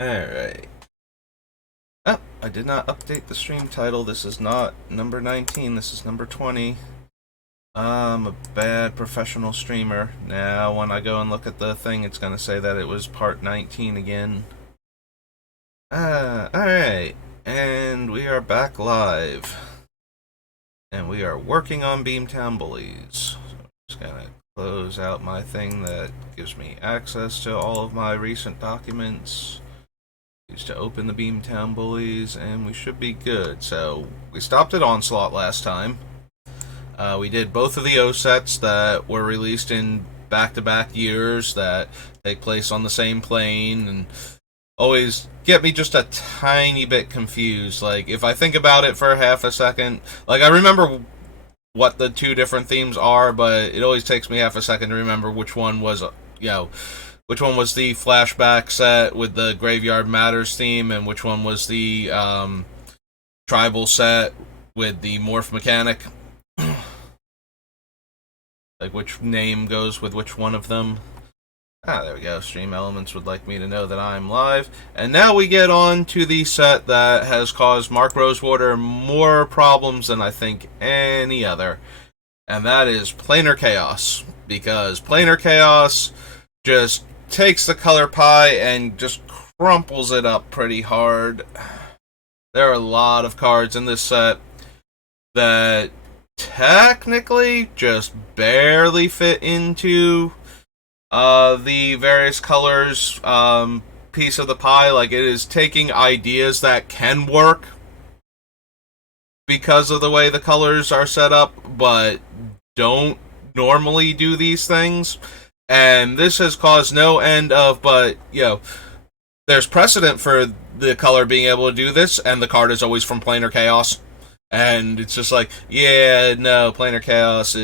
Alright. Oh, I did not update the stream title. This is not number 19, this is number 20. I'm a bad professional streamer. Now, when I go and look at the thing, it's going to say that it was part 19 again. Alright. And we are back live. And we are working on Beamtown Bullies. So I'm just going to close out my thing that gives me access to all of my recent documents. Use to open the Beamtown Bullies, and we should be good. So, we stopped at Onslaught last time. We did both of the O sets that were released in back-to-back years that take place on the same plane, and always get me just a tiny bit confused. Like, if I think about it for half a second, like, I remember what the two different themes are, but it always takes me half a second to remember which one was, which one was the flashback set with the Graveyard Matters theme, and which one was the tribal set with the morph mechanic. Like, which name goes with which one of them. There we go. Stream Elements would like me to know that I'm live. And now we get on to the set that has caused Mark Rosewater more problems than I think any other. And that is Planar Chaos. Because Planar Chaos just takes the color pie and just crumples it up pretty hard. There are a lot of cards in this set that technically just barely fit into the various colors piece of the pie. Like, it is taking ideas that can work because of the way the colors are set up, but don't normally do these things. And this has caused no end of, but, there's precedent for the color being able to do this, and the card is always from Planar Chaos. And it's just like, yeah, no, Planar Chaos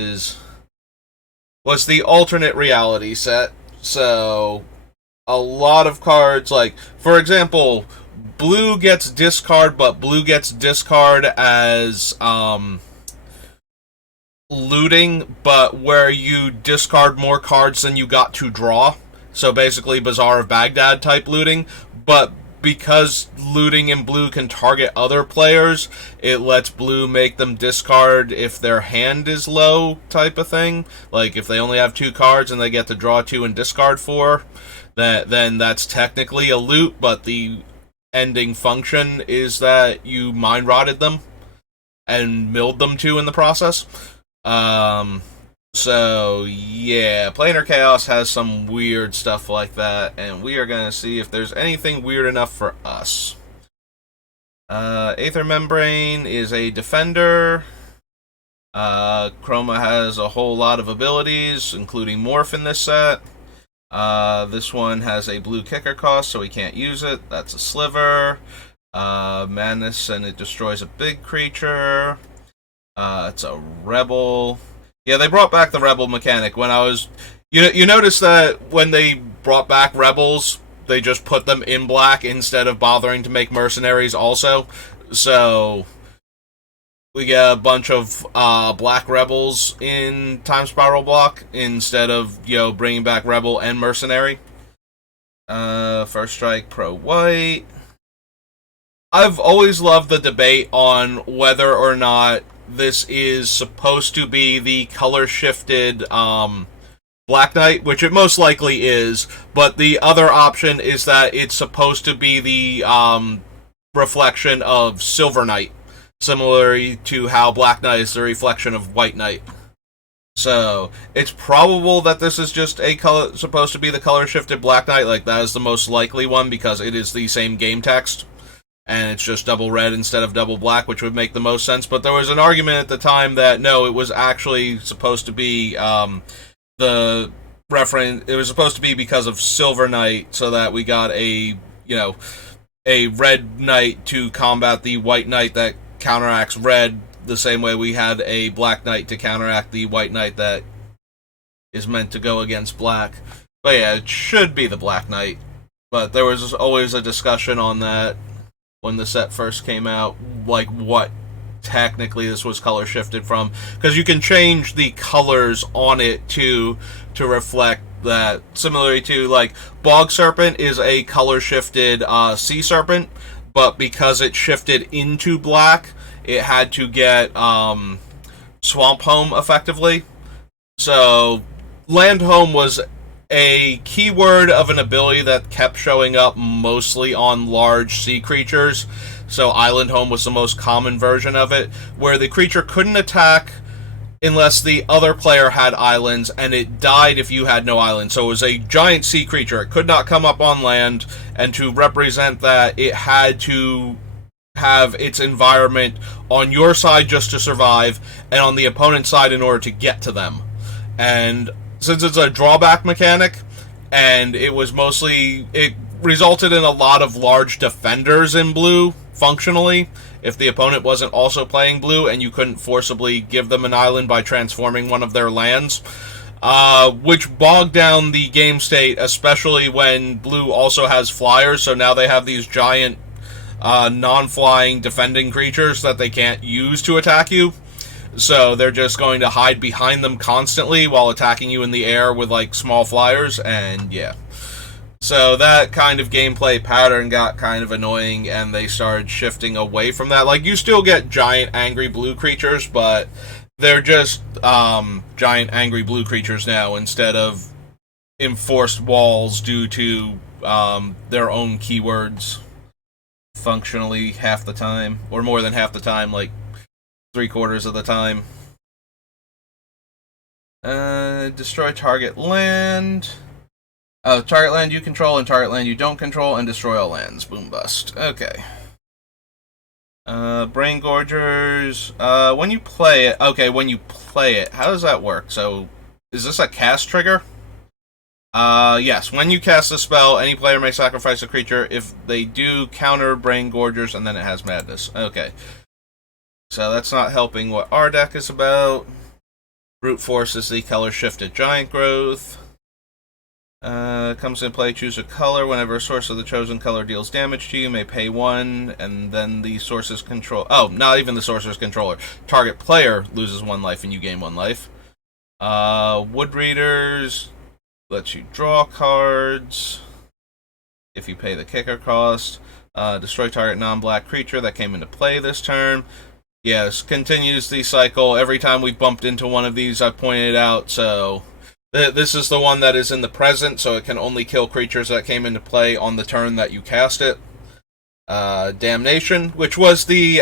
was the alternate reality set. So, a lot of cards, like, for example, blue gets discard, but blue gets discard as, looting, but where you discard more cards than you got to draw. So basically Bazaar of Baghdad type looting, but because looting in blue can target other players, it lets blue make them discard if their hand is low type of thing. Like, if they only have 2 cards and they get to draw 2 and discard 4, then that's technically a loot, but the ending function is that you mind rotted them and milled them too in the process. So, yeah, Planar Chaos has some weird stuff like that, and we are going to see if there's anything weird enough for us. Aether Membrane is a defender. Chroma has a whole lot of abilities, including Morph in this set. This one has a blue kicker cost, so we can't use it. That's a Sliver. Madness, and it destroys a big creature. It's a Rebel. Yeah, they brought back the Rebel mechanic. When I was... You notice that when they brought back Rebels, they just put them in black instead of bothering to make mercenaries also. So, we get a bunch of black Rebels in Time Spiral block instead of, bringing back Rebel and mercenary. First Strike, pro-white. I've always loved the debate on whether or not this is supposed to be the color-shifted Black Knight, which it most likely is, but the other option is that it's supposed to be the reflection of Silver Knight, similar to how Black Knight is the reflection of White Knight. So, it's probable that this is just supposed to be the color-shifted Black Knight. Like, that is the most likely one, because it is the same game text. And it's just double red instead of double black, which would make the most sense. But there was an argument at the time that, no, it was actually supposed to be the reference. It was supposed to be because of Silver Knight, so that we got a red knight to combat the white knight that counteracts red, the same way we had a black knight to counteract the white knight that is meant to go against black. But yeah, it should be the Black Knight. But there was always a discussion on that when the set first came out, like what technically this was color shifted from, because you can change the colors on it to reflect that, similarly to, like, Bog Serpent is a color-shifted Sea Serpent, but because it shifted into black, it had to get Swamp Home, effectively. So, Land Home was a keyword of an ability that kept showing up mostly on large sea creatures. So Island Home was the most common version of it, where the creature couldn't attack unless the other player had islands, and it died if you had no island. So it was a giant sea creature. It could not come up on land, and to represent that, it had to have its environment on your side just to survive, and on the opponent's side in order to get to them. And since it's a drawback mechanic, and it resulted in a lot of large defenders in blue, functionally, if the opponent wasn't also playing blue, and you couldn't forcibly give them an island by transforming one of their lands, which bogged down the game state, especially when blue also has flyers, so now they have these giant non-flying defending creatures that they can't use to attack you. So they're just going to hide behind them constantly while attacking you in the air with, like, small flyers, and yeah. So that kind of gameplay pattern got kind of annoying, and they started shifting away from that. Like, you still get giant angry blue creatures, but they're just giant angry blue creatures now instead of enforced walls due to their own keywords functionally half the time, or more than half the time, like 3/4 of the time. Destroy target land. Target land you control and target land you don't control, and destroy all lands. Boom bust. Okay. Brain Gorgers. When you play it... Okay, when you play it, how does that work? So, is this a cast trigger? Yes. When you cast a spell, any player may sacrifice a creature. If they do, counter Brain Gorgers, and then it has Madness. Okay. So that's not helping what our deck is about. Brute Force is the color-shifted Giant Growth. Comes in play, choose a color. Whenever a source of the chosen color deals damage to you, may pay 1, and then the source's control... Oh, not even the sorcerer's controller. Target player loses 1 life, and you gain 1 life. Wood Readers lets you draw cards if you pay the kicker cost. Destroy target non-black creature that came into play this turn. Yes, continues the cycle. Every time we've bumped into one of these, I've pointed it out, so... This is the one that is in the present, so it can only kill creatures that came into play on the turn that you cast it. Damnation, which was the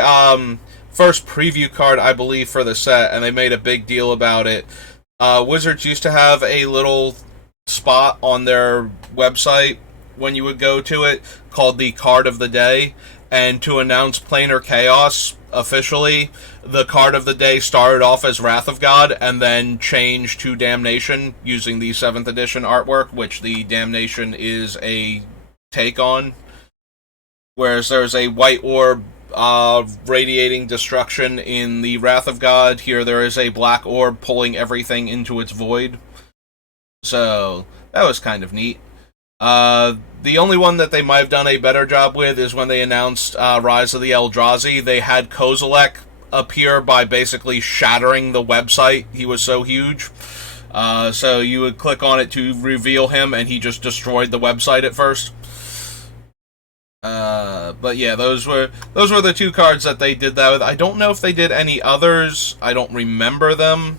first preview card, I believe, for the set, and they made a big deal about it. Wizards used to have a little spot on their website when you would go to it called the Card of the Day, and to announce Planar Chaos officially, the card of the day started off as Wrath of God and then changed to Damnation using the 7th edition artwork, which the Damnation is a take on. Whereas there's a white orb radiating destruction in the Wrath of God, here there is a black orb pulling everything into its void. So that was kind of neat. The only one that they might have done a better job with is when they announced Rise of the Eldrazi. They had Kozilek appear by basically shattering the website. He was so huge. So you would click on it to reveal him, and he just destroyed the website at first. But yeah, those were the 2 cards that they did that with. I don't know if they did any others. I don't remember them.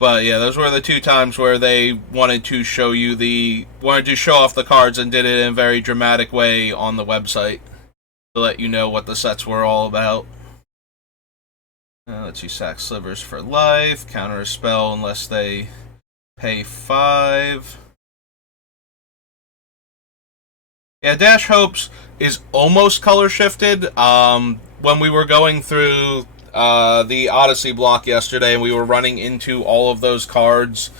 But yeah, those were the 2 times where they wanted to show off the cards and did it in a very dramatic way on the website to let you know what the sets were all about. Let's see, sack Slivers for life, counter a spell unless they pay 5. Yeah, Dash Hopes is almost color shifted. When we were going through the Odyssey block yesterday, and we were running into all of those cards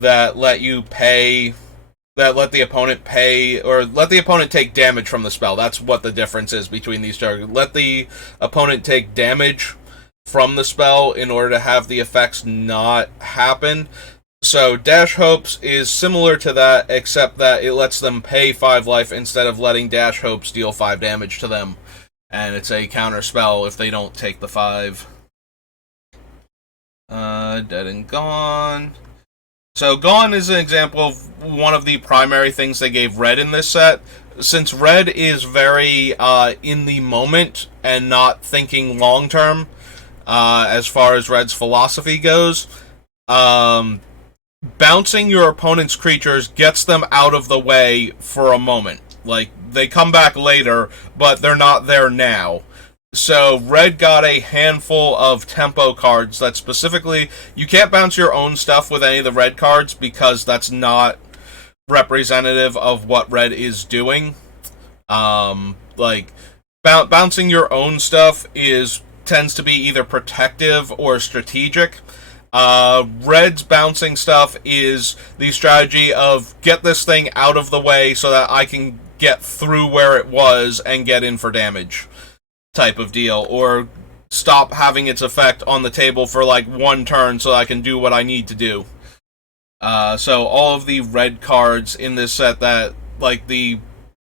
that let you pay, that let the opponent pay, or let the opponent take damage from the spell. That's what the difference is between these two. Let the opponent take damage from the spell in order to have the effects not happen. So Dash Hopes is similar to that, except that it lets them pay 5 life instead of letting Dash Hopes deal 5 damage to them. And it's a counter spell if they don't take the 5. Dead and Gone. So Gone is an example of one of the primary things they gave Red in this set. Since Red is very in the moment and not thinking long term, as far as Red's philosophy goes, bouncing your opponent's creatures gets them out of the way for a moment. Like, they come back later, but they're not there now. So Red got a handful of tempo cards that specifically, you can't bounce your own stuff with any of the Red cards because that's not representative of what Red is doing. Bouncing your own stuff tends to be either protective or strategic. Red's bouncing stuff is the strategy of get this thing out of the way so that I can get through where it was and get in for damage type of deal, or stop having its effect on the table for like one turn so I can do what I need to do. So all of the Red cards in this set that, like, the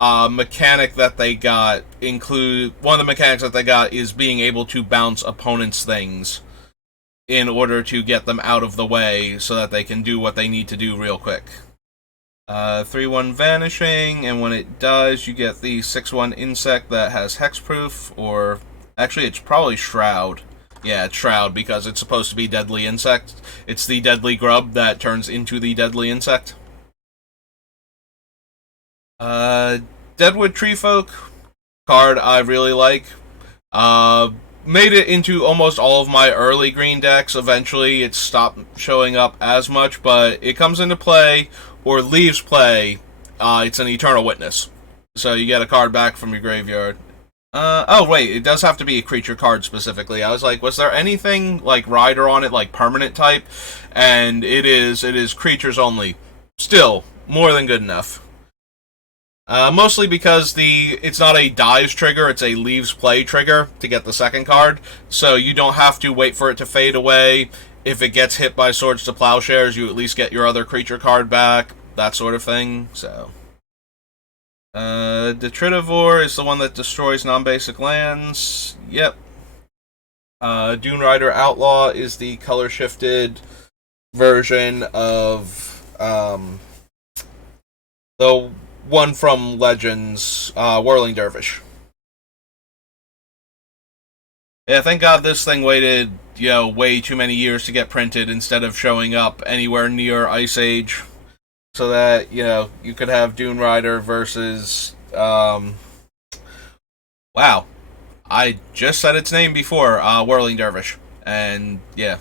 mechanic that they got include, one of the mechanics that they got is being able to bounce opponents' things in order to get them out of the way so that they can do what they need to do real quick. 3/1 Vanishing, and when it does, you get the 6/1 Insect that has Hexproof, or actually it's probably Shroud. Yeah, it's Shroud, because it's supposed to be Deadly Insect. It's the Deadly Grub that turns into the Deadly Insect. Deadwood Treefolk, card I really like. Made it into almost all of my early green decks. Eventually, it stopped showing up as much, but it comes into play, or leaves play. It's an Eternal Witness. So you get a card back from your graveyard. Oh wait, it does have to be a creature card specifically. I was like, was there anything like Rider on it, like permanent type? And it is creatures only. Still, more than good enough. Mostly because it's not a dies trigger, it's a leaves play trigger to get the second card, so you don't have to wait for it to fade away. If it gets hit by Swords to Plowshares, you at least get your other creature card back, that sort of thing, so. Detritivore is the one that destroys non-basic lands, yep. Dune Rider Outlaw is the color-shifted version of, the one from Legends, Whirling Dervish. Yeah, thank God this thing waited, way too many years to get printed instead of showing up anywhere near Ice Age. So that, you could have Dune Rider versus, wow. I just said its name before, Whirling Dervish. And, yeah.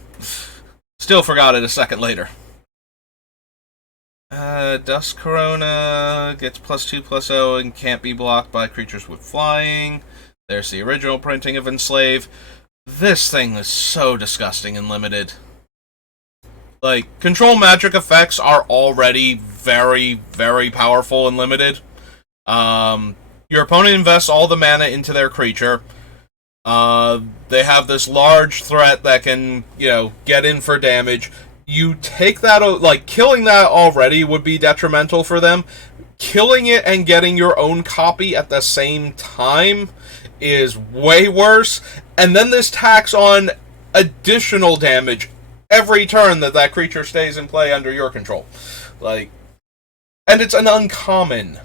Still forgot it a second later. Dust Corona gets +2/+0 and can't be blocked by creatures with flying. There's the original printing of Enslave. This thing is so disgusting and limited. Like, control magic effects are already very, very powerful and limited. Your opponent invests all the mana into their creature. They have this large threat that can, get in for damage. You take that, like, killing that already would be detrimental for them. Killing it and getting your own copy at the same time is way worse. And then this tacks on additional damage every turn that creature stays in play under your control. Like, and it's an uncommon.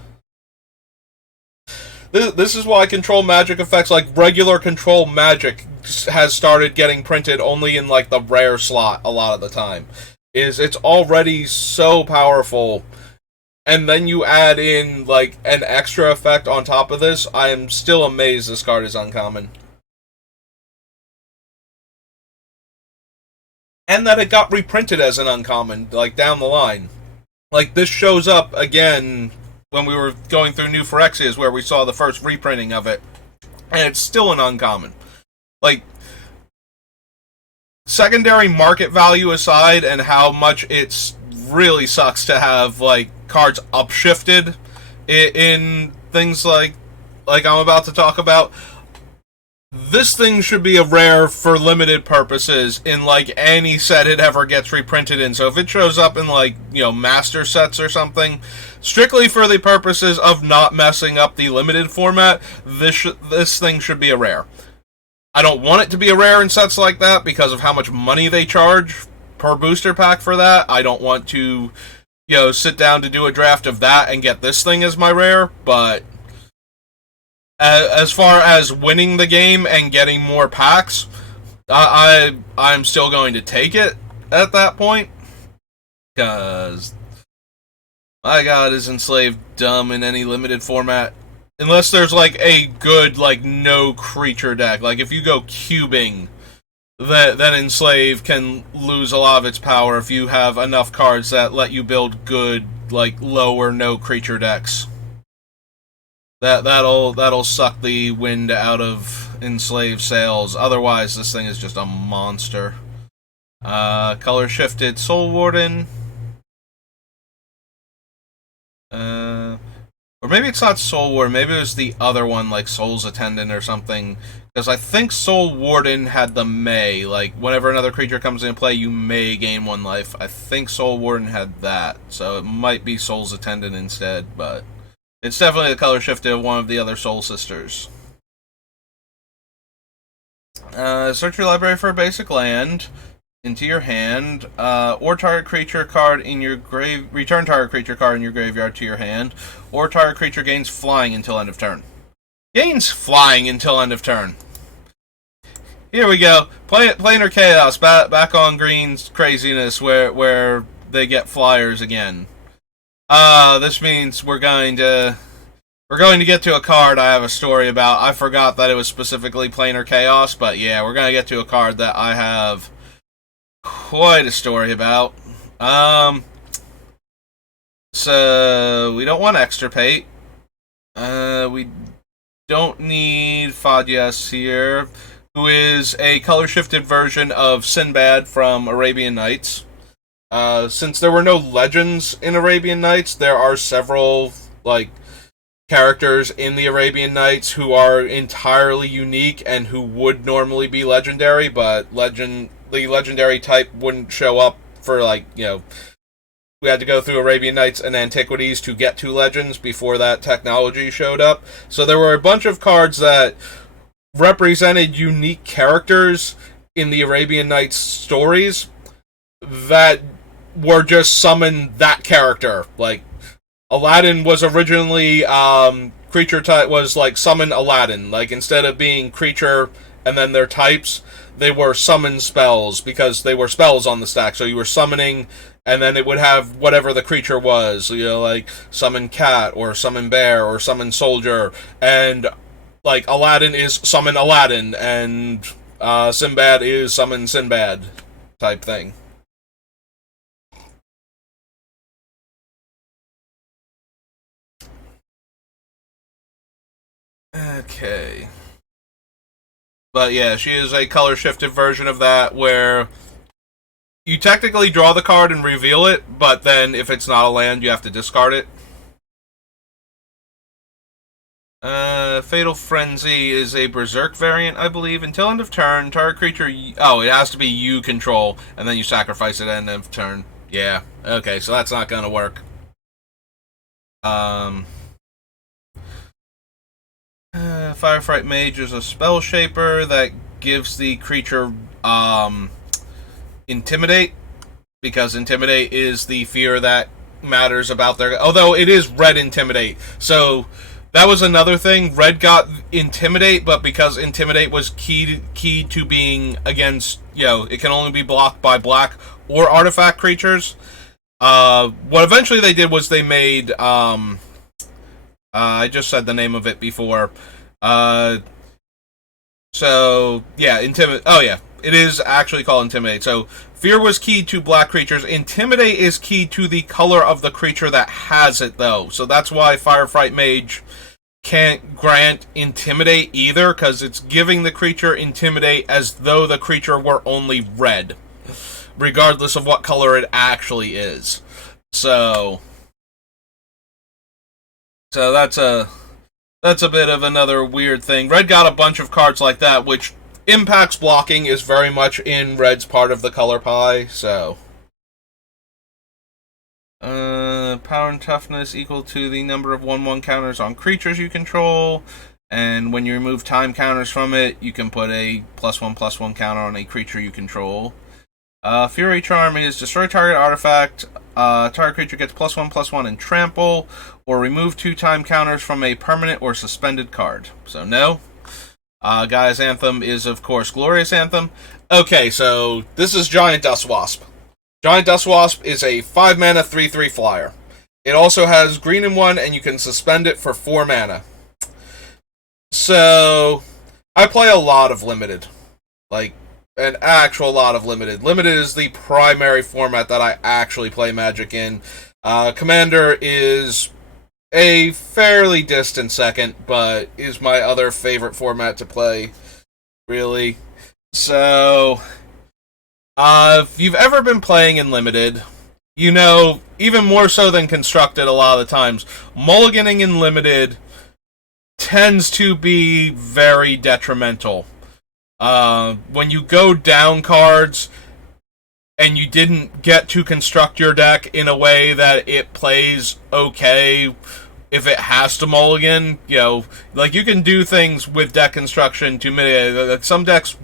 This is why control magic effects, like regular control magic, has started getting printed only in, like, the rare slot a lot of the time. It's already so powerful, and then you add in, like, an extra effect on top of this. I am still amazed this card is uncommon. And that it got reprinted as an uncommon, like, down the line. Like, this shows up again when we were going through New Phyrexias, where we saw the first reprinting of it, and it's still an uncommon. Like, secondary market value aside, and how much it's really sucks to have, like, cards upshifted in things like I'm about to talk about, this thing should be a rare for limited purposes in, like, any set it ever gets reprinted in. So if it shows up in, like, master sets or something, strictly for the purposes of not messing up the limited format, this thing should be a rare. I don't want it to be a rare in sets like that because of how much money they charge per booster pack for that. I don't want to, you know, sit down to do a draft of that and get this thing as my rare, but as far as winning the game and getting more packs, I'm still going to take it at that point, because my god, is Enslaved dumb in any limited format? Unless there's, like, a good, like, no creature deck. Like, if you go cubing, then Enslave can lose a lot of its power if you have enough cards that let you build good, like, low or no creature decks. That'll suck the wind out of Enslave sails. Otherwise, this thing is just a monster. Color shifted Soul Warden. Or maybe it's not Soul Warden, maybe it was the other one, like Soul's Attendant or something. Because I think Soul Warden had the May, like, whenever another creature comes in play, you may gain 1 life. I think Soul Warden had that, so it might be Soul's Attendant instead, but it's definitely the color shifted of one of the other Soul Sisters. Search your library for a basic land into your hand, or target creature card in your grave. Return target creature card in your graveyard to your hand, or target creature gains flying until end of turn. Gains flying until end of turn. Here we go. Planar Chaos back on Green's craziness, where they get flyers again. This means we're going to get to a card I have a story about. I forgot that it was specifically Planar Chaos, but yeah, we're gonna get to a card that I have quite a story about. So we don't want Extirpate. We don't need Fadhya's here, who is a color-shifted version of Sinbad from Arabian Nights. Since there were no legends in Arabian Nights, there are several, like, characters in the Arabian Nights who are entirely unique and who would normally be legendary, but the legendary type wouldn't show up for, like, you know, we had to go through Arabian Nights and Antiquities to get to Legends before that technology showed up. So there were a bunch of cards that represented unique characters in the Arabian Nights stories that were just summon that character. Like, Aladdin was originally, creature type was, like, summon Aladdin. Like, instead of being creature and then their types, they were summon spells, because they were spells on the stack. So you were summoning, and then it would have whatever the creature was, you know, like summon cat, or summon bear, or summon soldier, and, like, Aladdin is summon Aladdin, and Sinbad is summon Sinbad, type thing. Okay. But yeah, she is a color-shifted version of that, where you technically draw the card and reveal it, but then if it's not a land, you have to discard it. Fatal Frenzy is a Berserk variant, I believe. Until end of turn, target creature... Oh, it has to be you control, and then you sacrifice it at end of turn. Yeah, okay, so that's not gonna work. Firefight Mage is a spell shaper that gives the creature Intimidate, because Intimidate is the fear that matters about their... Although it is red Intimidate, so that was another thing. Red got Intimidate, but because Intimidate was key to being against, you know, it can only be blocked by black or artifact creatures. What eventually they did was they made... I just said the name of it before. So, yeah, Intimidate... Oh, yeah. It is actually called Intimidate. So, Fear was key to black creatures. Intimidate is key to the color of the creature that has it, though. So that's why Firefight Mage can't grant Intimidate either, because it's giving the creature Intimidate as though the creature were only red, regardless of what color it actually is. So that's a bit of another weird thing. Red got a bunch of cards like that, which impacts blocking, is very much in Red's part of the color pie, so... Power and toughness equal to the number of 1/1 counters on creatures you control, and when you remove time counters from it, you can put a +1/+1 counter on a creature you control. Fury Charm is destroy target artifact. Target creature gets +1/+1 and trample, or remove 2 time counters from a permanent or suspended card. So no. Gaia's Anthem is, of course, Glorious Anthem. Okay, so this is Giant Dust Wasp. Giant Dust Wasp is a 5 mana 3/3 flyer. It also has green and 1, and you can suspend it for 4 mana. So, I play a lot of Limited. Like, an actual lot of Limited. Limited is the primary format that I actually play Magic in. Commander is a fairly distant second, but is my other favorite format to play, really. So, if you've ever been playing in Limited, you know, even more so than Constructed a lot of the times, mulliganing in Limited tends to be very detrimental. When you go down cards and you didn't get to construct your deck in a way that it plays okay if it has to mulligan, you know, like you can do things with deck construction to mitigate. Some decks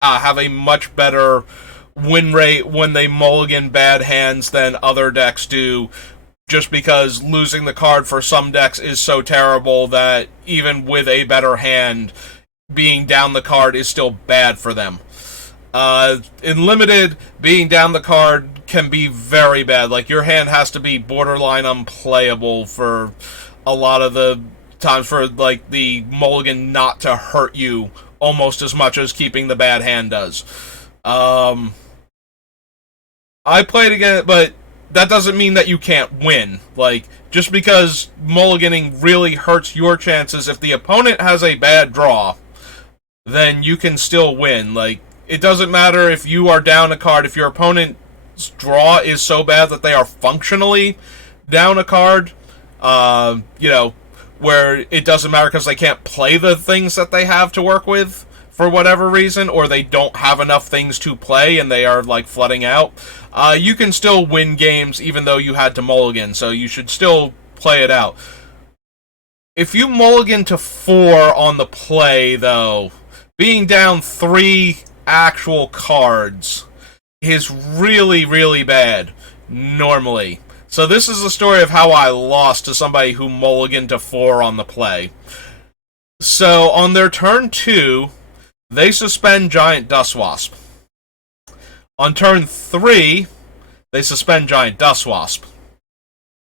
have a much better win rate when they mulligan bad hands than other decks do, just because losing the card for some decks is so terrible that even with a better hand, being down the card is still bad for them. In Limited, being down the card can be very bad. Like, your hand has to be borderline unplayable for a lot of the times for, like, the mulligan not to hurt you almost as much as keeping the bad hand does. I played again, but that doesn't mean that you can't win. Like, just because mulliganing really hurts your chances, if the opponent has a bad draw, then you can still win. Like, it doesn't matter if you are down a card. If your opponent's draw is so bad that they are functionally down a card, you know, where it doesn't matter because they can't play the things that they have to work with for whatever reason, or they don't have enough things to play and they are, like, flooding out, you can still win games even though you had to mulligan, so you should still play it out. If you mulligan to 4 on the play, though, being down 3 actual cards is really, really bad, normally. So this is the story of how I lost to somebody who mulliganed to 4 on the play. So, on their turn 2, they suspend Giant Dust Wasp. On turn 3, they suspend Giant Dust Wasp.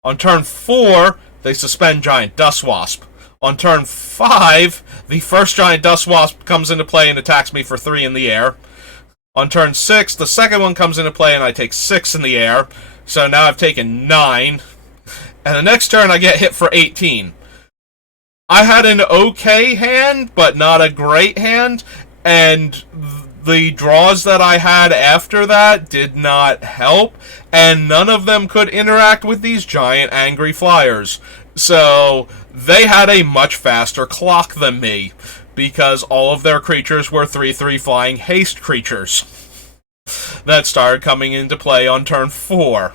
On turn 4, they suspend Giant Dust Wasp. On turn 5, the first Giant Dust Wasp comes into play and attacks me for 3 in the air. On turn 6, the second one comes into play and I take 6 in the air. So now I've taken 9. And the next turn I get hit for 18. I had an okay hand, but not a great hand. And the draws that I had after that did not help. And none of them could interact with these giant angry flyers. So they had a much faster clock than me, because all of their creatures were 3/3 flying haste creatures that started coming into play on turn 4.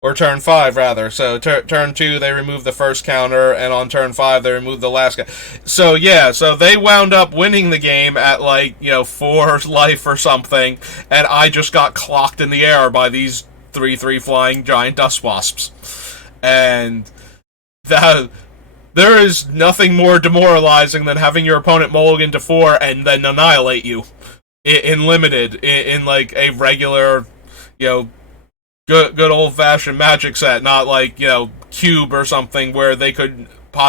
Or turn 5, rather. So turn 2, they removed the first counter, and on turn 5, they removed the last counter. So yeah, so they wound up winning the game at, like, you know, 4 life or something, and I just got clocked in the air by these 3/3 flying giant dust wasps. And there is nothing more demoralizing than having your opponent mulligan to 4 and then annihilate you in Limited, in like a regular, you know, good old-fashioned Magic set, not like, you know, Cube or something where they could,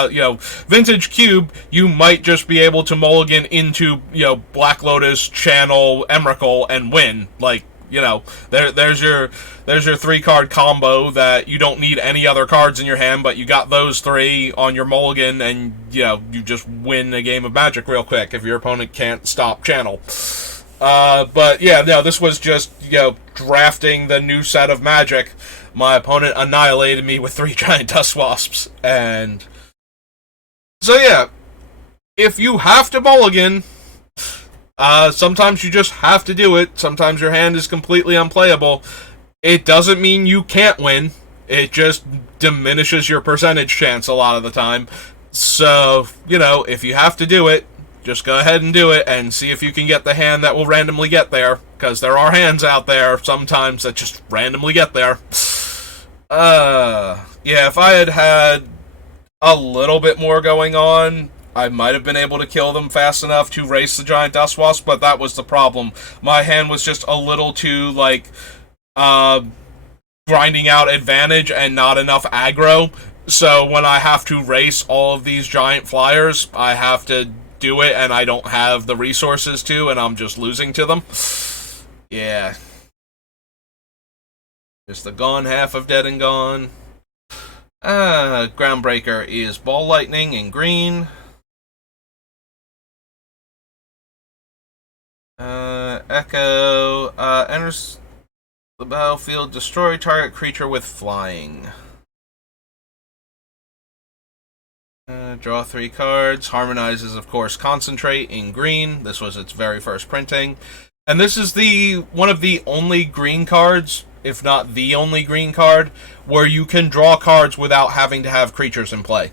you know, Vintage Cube, you might just be able to mulligan into, you know, Black Lotus, Channel, Emrakul, and win. Like, you know, there's your 3-card combo that you don't need any other cards in your hand, but you got those 3 on your mulligan, and, you know, you just win a game of Magic real quick if your opponent can't stop Channel. But yeah, no, this was just, you know, drafting the new set of Magic. My opponent annihilated me with 3 giant dust wasps, and so yeah, if you have to mulligan, sometimes you just have to do it. Sometimes your hand is completely unplayable. It doesn't mean you can't win. It just diminishes your percentage chance a lot of the time. So, you know, if you have to do it, just go ahead and do it and see if you can get the hand that will randomly get there, because there are hands out there sometimes that just randomly get there. Yeah, if I had had a little bit more going on, I might have been able to kill them fast enough to race the giant dust wasp, but that was the problem. My hand was just a little too, like, grinding out advantage and not enough aggro. So when I have to race all of these giant flyers, I have to do it, and I don't have the resources to, and I'm just losing to them. Yeah. Just the gone half of Dead and Gone. Groundbreaker is Ball Lightning in green. Echo enters the battlefield, destroy target creature with flying. Draw 3 cards. Harmonize is, of course, Concentrate in green. This was its very first printing. And this is one of the only green cards, if not the only green card, where you can draw cards without having to have creatures in play.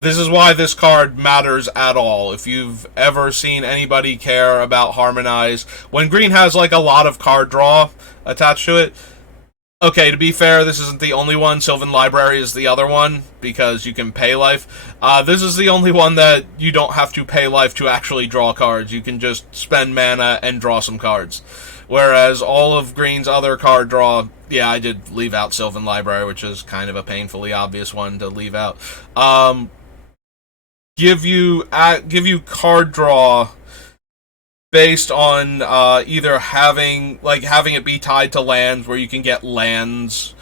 This is why this card matters at all. If you've ever seen anybody care about Harmonize, when green has like a lot of card draw attached to it, okay, to be fair, this isn't the only one. Sylvan Library is the other one, because you can pay life. This is the only one that you don't have to pay life to actually draw cards. You can just spend mana and draw some cards. Whereas all of green's other card draw, yeah, I did leave out Sylvan Library, which is kind of a painfully obvious one to leave out. Give you card draw based on either having it be tied to lands, where you can get lands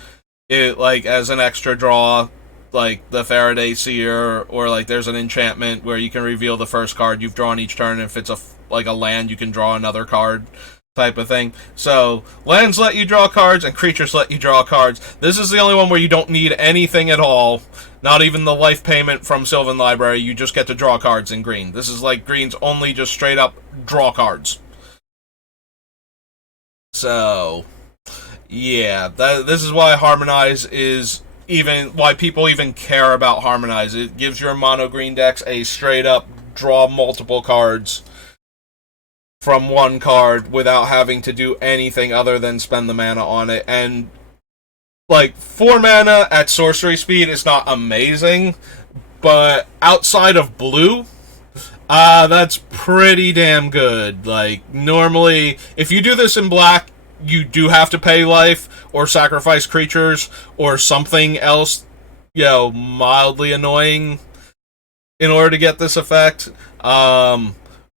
as an extra draw, like the Faraday Seer, or like there's an enchantment where you can reveal the first card you've drawn each turn. If it's a land, you can draw another card, type of thing. So lands let you draw cards and creatures let you draw cards. This is the only one where you don't need anything at all, not even the life payment from Sylvan Library. You just get to draw cards in green. This is like green's only just straight up draw cards. So yeah, this is why Harmonize is why people even care about Harmonize. It gives your mono green decks a straight up draw multiple cards from one card without having to do anything other than spend the mana on it. And 4 mana at sorcery speed is not amazing, but outside of blue, that's pretty damn good. Normally, if you do this in black, you do have to pay life or sacrifice creatures or something else, mildly annoying in order to get this effect.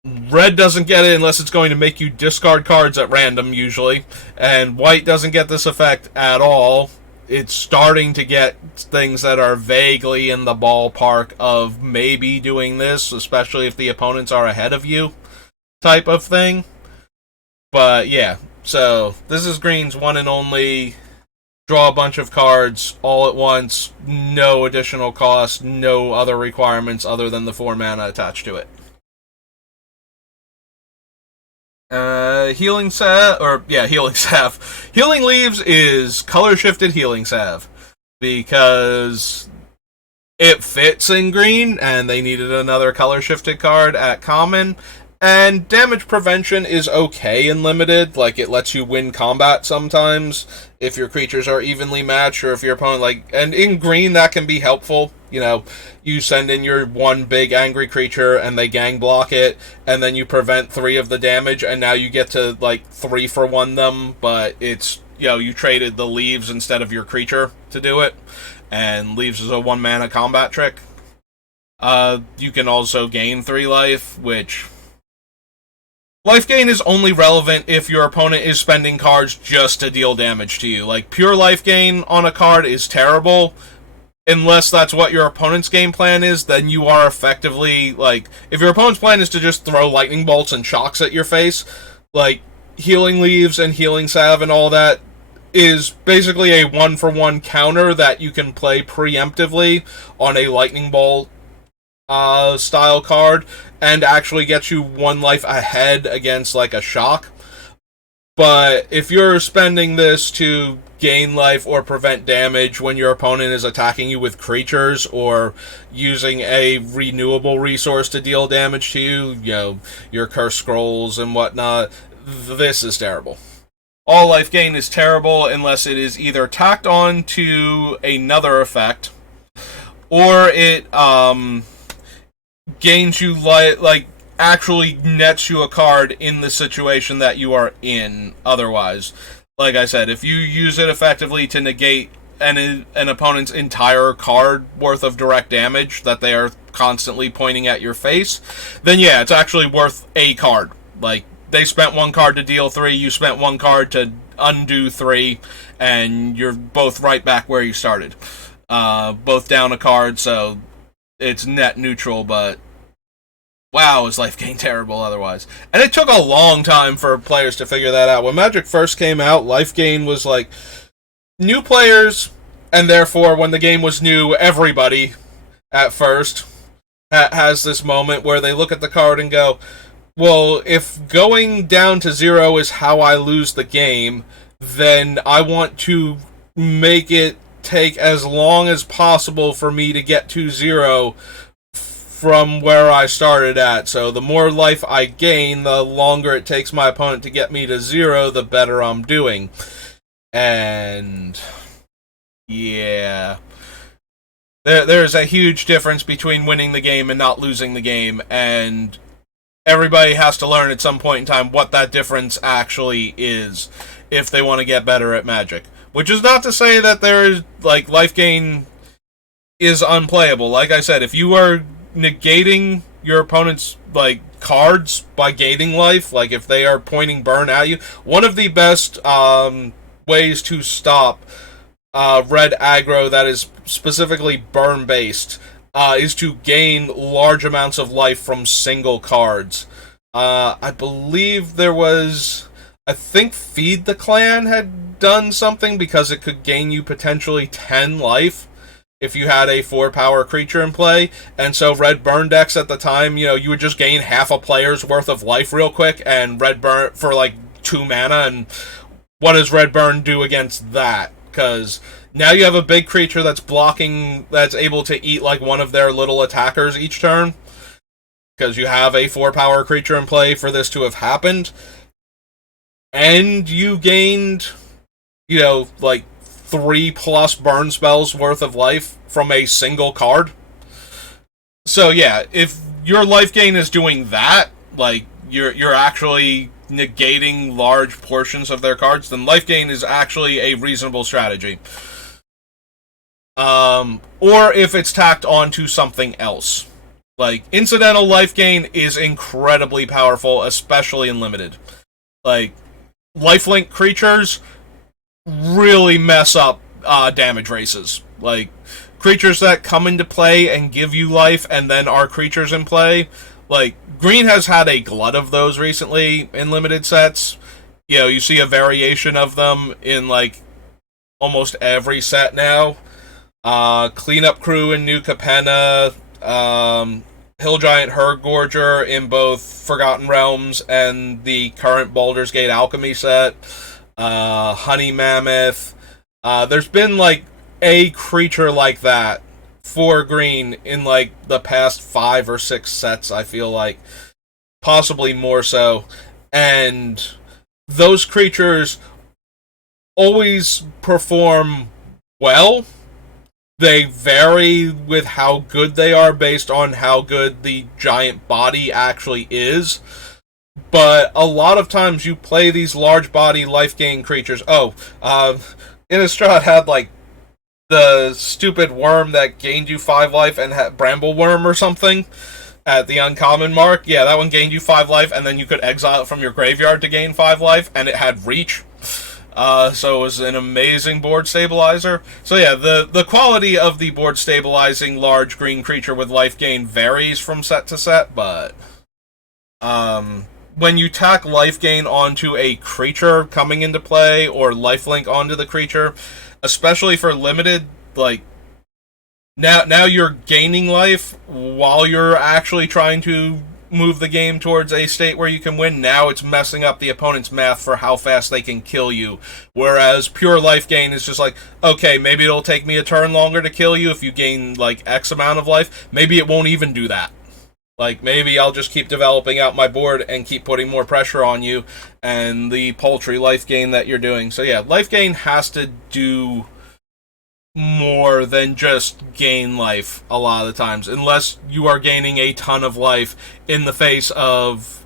Red doesn't get it unless it's going to make you discard cards at random, usually. And white doesn't get this effect at all. It's starting to get things that are vaguely in the ballpark of maybe doing this, especially if the opponents are ahead of you, type of thing. But yeah, so this is green's one and only draw a bunch of cards all at once, no additional cost, no other requirements other than the 4 mana attached to it. Healing Salve. Healing Leaves is color shifted Healing Salve, because it fits in green and they needed another color shifted card at common. And damage prevention is okay in limited, it lets you win combat sometimes if your creatures are evenly matched, or if your opponent, and in green that can be helpful. You send in your one big angry creature and they gang block it, and then you prevent 3 of the damage, and now you get to 3-for-1 them, but it's, you traded the leaves instead of your creature to do it, and leaves is a 1 mana combat trick. You can also gain 3 life, which life gain is only relevant if your opponent is spending cards just to deal damage to you. Pure life gain on a card is terrible. Unless that's what your opponent's game plan is, then you are effectively, if your opponent's plan is to just throw lightning bolts and shocks at your face, Healing Leaves and Healing Salve and all that is basically a 1-for-1 counter that you can play preemptively on a lightning bolt style card, and actually gets you 1 life ahead against a shock. But if you're spending this to gain life or prevent damage when your opponent is attacking you with creatures or using a renewable resource to deal damage to you, you know, your cursed scrolls and whatnot. This is terrible. All life gain is terrible unless it is either tacked on to another effect or it gains you like actually nets you a card in the situation that you are in otherwise. Like I said, if you use it effectively to negate an opponent's entire card worth of direct damage that they are constantly pointing at your face, then yeah, it's actually worth a card. Like, they spent one card to deal 3, you spent one card to undo 3, and you're both right back where you started. Both down a card, so it's net neutral, but wow, is life gain terrible otherwise. And it took a long time for players to figure that out. When Magic first came out, life gain was like new players, and therefore when the game was new, everybody at first has this moment where they look at the card and go, well, if going down to 0 is how I lose the game, then I want to make it take as long as possible for me to get to 0 from where I started at. So the more life I gain, the longer it takes my opponent to get me to 0, the better I'm doing. And yeah, there's a huge difference between winning the game and not losing the game, and everybody has to learn at some point in time what that difference actually is if they want to get better at Magic. Which is not to say that there's, like, life gain is unplayable. Like I said, if you are negating your opponent's, like, cards by gating life, like if they are pointing burn at you, one of the best ways to stop red aggro that is specifically burn based is to gain large amounts of life from single cards. I believe there was, I think Feed the Clan had done something because it could gain you potentially 10 life if you had a 4-power creature in play. And so red burn decks at the time, you know, you would just gain half a player's worth of life real quick, and red burn for like 2 mana, and what does red burn do against that? Because now you have a big creature that's blocking, that's able to eat like one of their little attackers each turn, because you have a 4-power creature in play for this to have happened, and you gained, you know, like 3+ burn spells worth of life from a single card. So yeah, if your life gain is doing that, like you're actually negating large portions of their cards, then life gain is actually a reasonable strategy. Or if it's tacked onto something else. Like, incidental life gain is incredibly powerful, especially in limited. Like, lifelink creatures really mess up damage races. Like, creatures that come into play and give you life and then are creatures in play. Like, Green has had a glut of those recently in limited sets. You know, you see a variation of them in, like, almost every set now. Cleanup Crew in New Capenna, Hill Giant Herdgorger in both Forgotten Realms and the current Baldur's Gate Alchemy set, Honey Mammoth. There's been, like, a creature like that for Green in, like, the past 5 or 6 sets, I feel like. Possibly more so. And those creatures always perform well. They vary with how good they are based on how good the giant body actually is. But a lot of times you play these large body life gain creatures. Innistrad had, like, the stupid worm that gained you 5 life and had Bramble Worm or something at the uncommon mark. Yeah, that one gained you 5 life, and then you could exile it from your graveyard to gain 5 life, and it had reach. So it was an amazing board stabilizer. So yeah, the quality of the board stabilizing large green creature with life gain varies from set to set, but when you tack life gain onto a creature coming into play, or lifelink onto the creature, especially for limited, like, now you're gaining life while you're actually trying to move the game towards a state where you can win. Now it's messing up the opponent's math for how fast they can kill you. Whereas pure life gain is just like, okay, maybe it'll take me a turn longer to kill you if you gain like X amount of life. Maybe it won't even do that. Like, maybe I'll just keep developing out my board and keep putting more pressure on you and the paltry life gain that you're doing. So yeah, life gain has to do more than just gain life a lot of the times, unless you are gaining a ton of life in the face of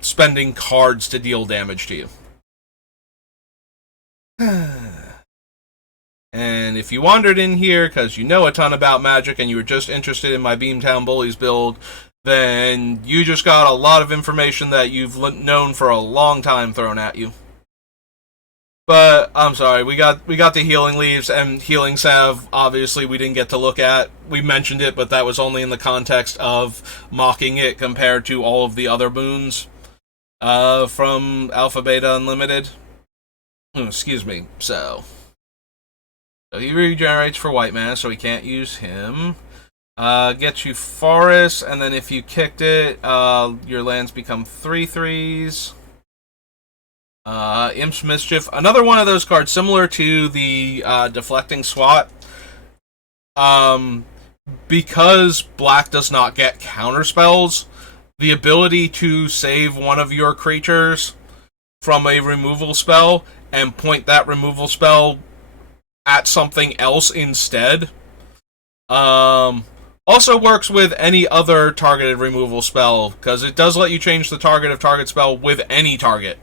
spending cards to deal damage to you. And if you wandered in here because you know a ton about Magic and you were just interested in my Beamtown Bullies build, then you just got a lot of information that you've known for a long time thrown at you. But I'm sorry, we got the healing leaves and healing salve. Obviously, we didn't get to look at. We mentioned it, but that was only in the context of mocking it compared to all of the other boons from Alpha Beta Unlimited. Excuse me. So he regenerates for white mana, so we can't use him. Gets you Forest, and then if you kicked it, your lands become 3/3s. Imp's Mischief, another one of those cards similar to the Deflecting Swat. Because black does not get counterspells, the ability to save one of your creatures from a removal spell and point that removal spell at something else instead also works with any other targeted removal spell, because it does let you change the target of target spell with any target.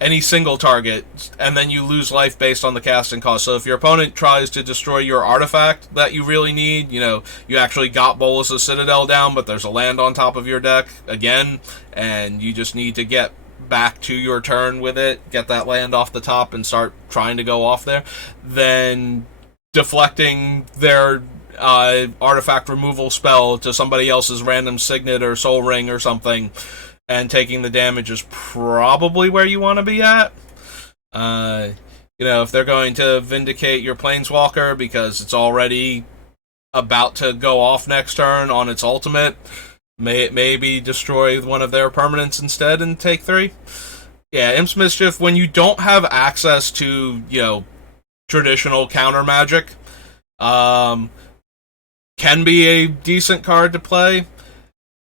Any single target, and then you lose life based on the casting cost. So if your opponent tries to destroy your artifact that you really need, you know, you actually got Bolas' Citadel down, but there's a land on top of your deck again, and you just need to get back to your turn with it, get that land off the top, and start trying to go off there, then deflecting their artifact removal spell to somebody else's random Signet or Soul Ring or something, and taking the damage is probably where you want to be at. You know, if they're going to Vindicate your Planeswalker because it's already about to go off next turn on its ultimate, maybe destroy one of their permanents instead and take 3. Yeah, Imp's Mischief, when you don't have access to, you know, traditional counter magic, can be a decent card to play.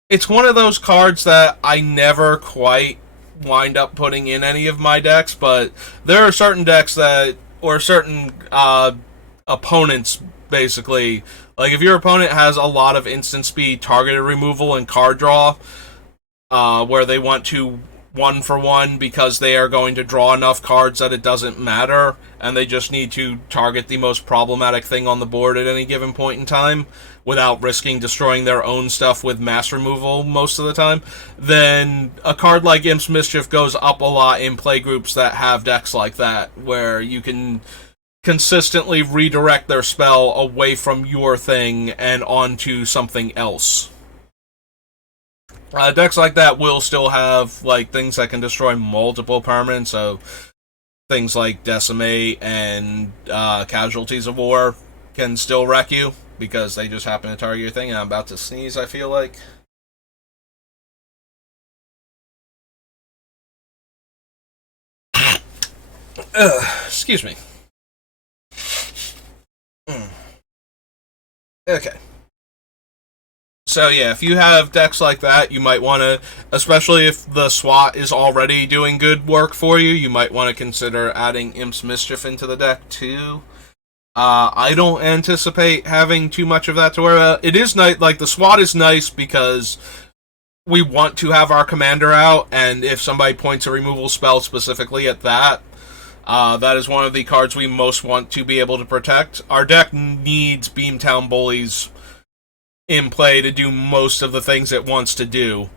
It's one of those cards that I never quite wind up putting in any of my decks, but there are certain decks that, or certain opponents, basically, like if your opponent has a lot of instant speed, targeted removal, and card draw, where they want to 1-for-1 because they are going to draw enough cards that it doesn't matter, and they just need to target the most problematic thing on the board at any given point in time without risking destroying their own stuff with mass removal most of the time, then a card like Imp's Mischief goes up a lot in playgroups that have decks like that, where you can consistently redirect their spell away from your thing and onto something else. Decks like that will still have like things that can destroy multiple permanents, so things like Decimate and Casualties of War can still wreck you because they just happen to target your thing. And I'm about to sneeze, I feel like. Excuse me. Okay. So yeah, if you have decks like that, you might want to, especially if the SWAT is already doing good work for you, you might want to consider adding Imp's Mischief into the deck too. I don't anticipate having too much of that to worry about. It is nice, like the SWAT is nice because we want to have our commander out, and if somebody points a removal spell specifically at that, that is one of the cards we most want to be able to protect. Our deck needs Beamtown Bullies in play to do most of the things it wants to do.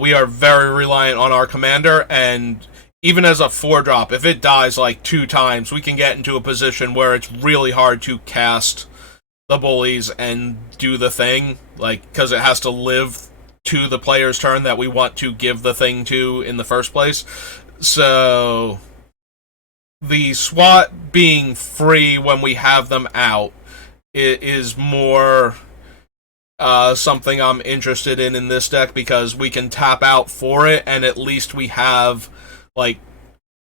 We are very reliant on our commander, and even as a 4-drop, if it dies like 2 times, we can get into a position where it's really hard to cast the Bullies and do the thing, like, because it has to live to the player's turn that we want to give the thing to in the first place. So the SWAT being free when we have them out is more something I'm interested in this deck, because we can tap out for it, and at least we have, like,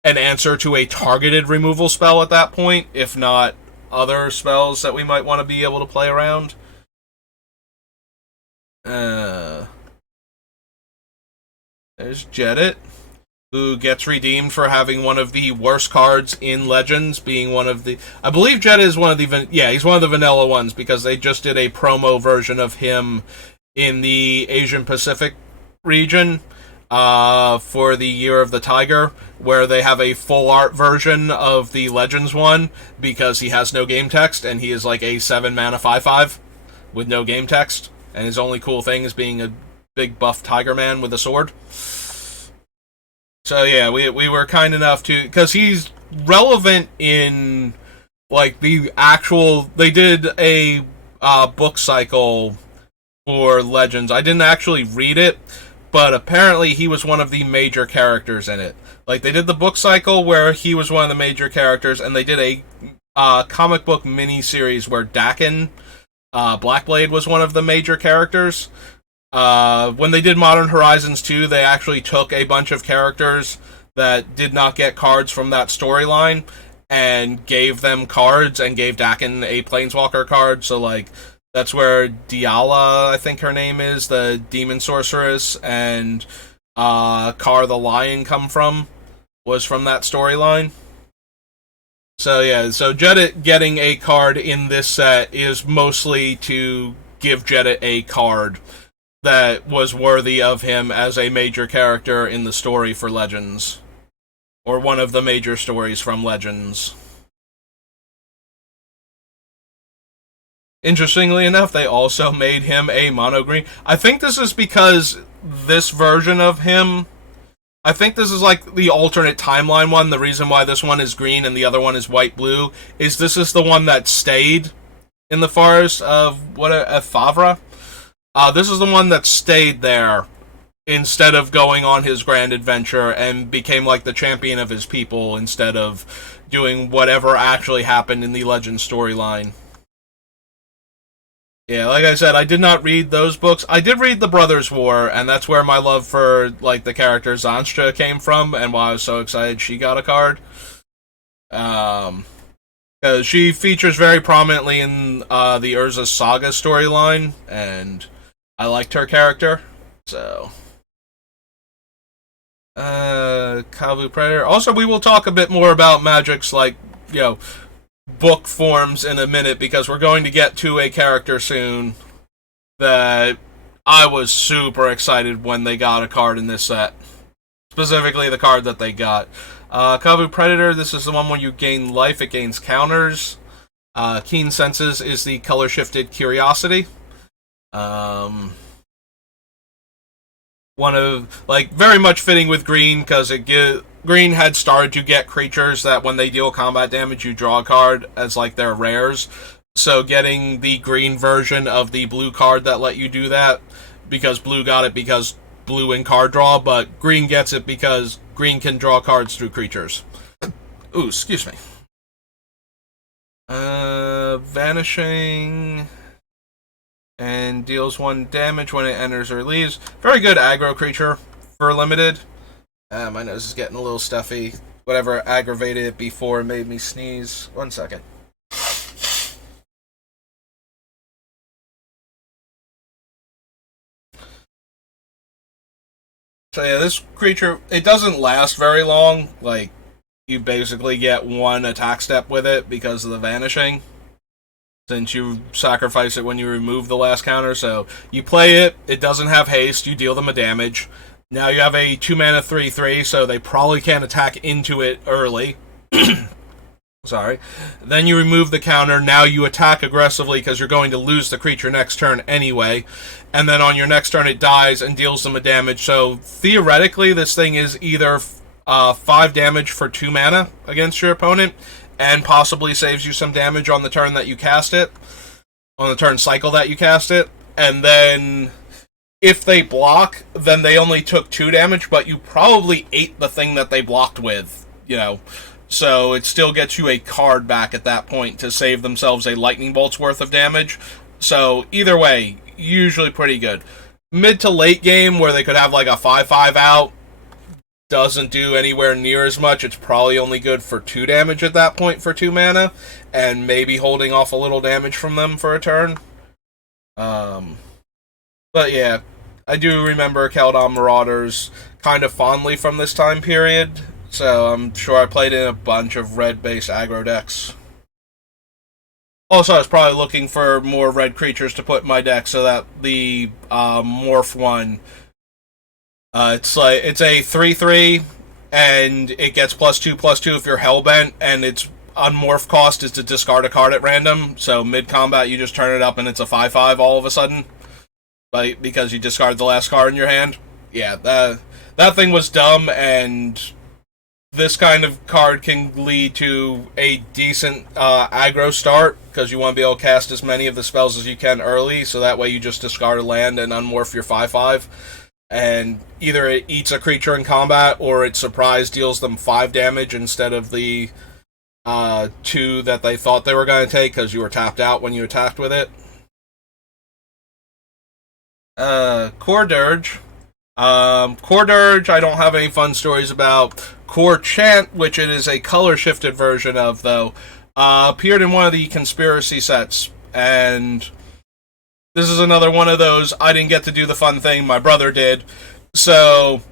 an answer to a targeted removal spell at that point, if not other spells that we might want to be able to play around. There's Jedit, who gets redeemed for having one of the worst cards in Legends, being one of the... I believe Jedit is one of the... Yeah, he's one of the vanilla ones, because they just did a promo version of him in the Asian Pacific region for the Year of the Tiger, where they have a full art version of the Legends one, because he has no game text, and he is like a 7-mana 5/5 with no game text, and his only cool thing is being a big buff tiger man with a sword. So yeah, we were kind enough to... because he's relevant in, like, the actual... They did a book cycle for Legends. I didn't actually read it, but apparently he was one of the major characters in it. Like, they did the book cycle where he was one of the major characters, and they did a comic book mini-series where Dakin, Blackblade, was one of the major characters. When they did Modern Horizons 2, they actually took a bunch of characters that did not get cards from that storyline and gave them cards, and gave Dakin a Planeswalker card. So, like, that's where Diala, I think her name is, the demon sorceress, and Kar the Lion come from, was from that storyline. So yeah, so Jedit getting a card in this set is mostly to give Jedit a card that was worthy of him as a major character in the story for Legends. Or one of the major stories from Legends. Interestingly enough, they also made him a mono green. I think this is because this version of him... I think this is like the alternate timeline one. The reason why this one is green and the other one is white-blue is this is the one that stayed in the forest of Favre. This is the one that stayed there instead of going on his grand adventure and became like the champion of his people instead of doing whatever actually happened in the Legend storyline. Yeah, like I said, I did not read those books. I did read The Brothers' War, and that's where my love for, like, the character Zanstra came from, and why I was so excited she got a card. Because she features very prominently in the Urza Saga storyline, and I liked her character, so... Kavu Predator. Also, we will talk a bit more about Magic's, like, you know, book forms in a minute, because we're going to get to a character soon that I was super excited when they got a card in this set. Specifically, the card that they got. Kavu Predator, this is the one where you gain life, it gains counters. Keen Senses is the color-shifted Curiosity. One of, like, very much fitting with green, because green had started to get creatures that when they deal combat damage, you draw a card as, like, their rares. So getting the green version of the blue card that let you do that, because blue got it because blue in card draw, but green gets it because green can draw cards through creatures. Ooh, excuse me. Vanishing... and deals 1 damage when it enters or leaves. Very good aggro creature for limited. My nose is getting a little stuffy. Whatever aggravated it before made me sneeze. 1 second. So yeah, this creature, it doesn't last very long. Like, you basically get 1 attack step with it because of the vanishing, since you sacrifice it when you remove the last counter. So you play it, it doesn't have haste, you deal them a damage. Now you have a 2-mana 3/3, so they probably can't attack into it early. Sorry. Then you remove the counter, now you attack aggressively because you're going to lose the creature next turn anyway. And then on your next turn it dies and deals them a damage. So theoretically this thing is either 5 damage for 2 mana against your opponent, and possibly saves you some damage on the turn that you cast it, on the turn cycle that you cast it. And then, if they block, then they only took 2 damage, but you probably ate the thing that they blocked with, you know. So it still gets you a card back at that point to save themselves a lightning bolt's worth of damage. So either way, usually pretty good. Mid to late game, where they could have like a 5/5 out, doesn't do anywhere near as much. It's probably only good for 2 damage at that point for 2 mana, and maybe holding off a little damage from them for a turn. But yeah, I do remember Keldon Marauders kind of fondly from this time period, so I'm sure I played in a bunch of red-based aggro decks. Also, I was probably looking for more red creatures to put in my deck so that the morph one, it's a 3/3, and it gets +2/+2 if you're hellbent, and its unmorph cost is to discard a card at random. So mid combat, you just turn it up, and it's a 5/5 all of a sudden, like because you discard the last card in your hand. Yeah, that thing was dumb, and this kind of card can lead to a decent aggro start, because you want to be able to cast as many of the spells as you can early, so that way you just discard a land and unmorph your 5/5. And either it eats a creature in combat, or it surprise deals them 5 damage instead of the 2 that they thought they were going to take, because you were tapped out when you attacked with it. Core Dirge. Core Dirge, I don't have any fun stories about. Core Chant, which it is a color-shifted version of, though, appeared in one of the conspiracy sets, and this is another one of those, I didn't get to do the fun thing, my brother did. So,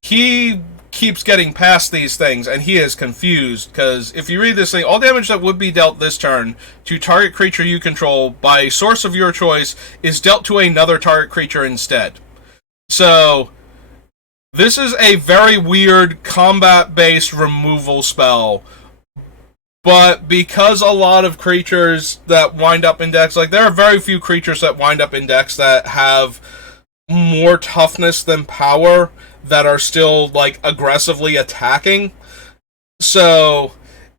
he keeps getting past these things, and he is confused, because if you read this thing, all damage that would be dealt this turn to target creature you control by a source of your choice is dealt to another target creature instead. So, this is a very weird combat-based removal spell, but because a lot of creatures that wind up in decks, like there are very few creatures that wind up in decks that have more toughness than power that are still like aggressively attacking. So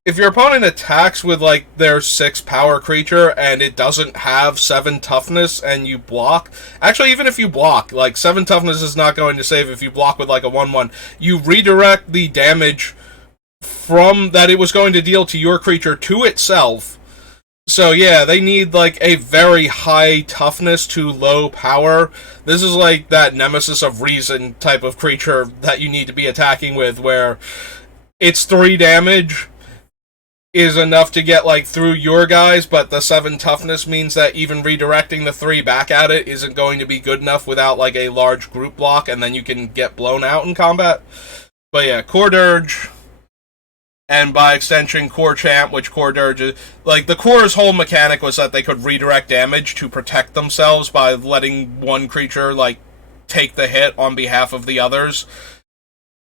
if your opponent attacks with like their 6 power creature and it doesn't have 7 toughness and you block, actually even if you block, like 7 toughness is not going to save if you block with like a 1/1, you redirect the damage from that it was going to deal to your creature to itself. So yeah, they need like a very high toughness to low power. This is like that Nemesis of Reason type of creature that you need to be attacking with, where it's 3 damage is enough to get like through your guys, but the 7 toughness means that even redirecting the 3 back at it isn't going to be good enough without like a large group block, and then you can get blown out in combat. But yeah, Core Dirge, and by extension, Core Champ, which Core Dirge, like, the Core's whole mechanic was that they could redirect damage to protect themselves by letting one creature, like, take the hit on behalf of the others.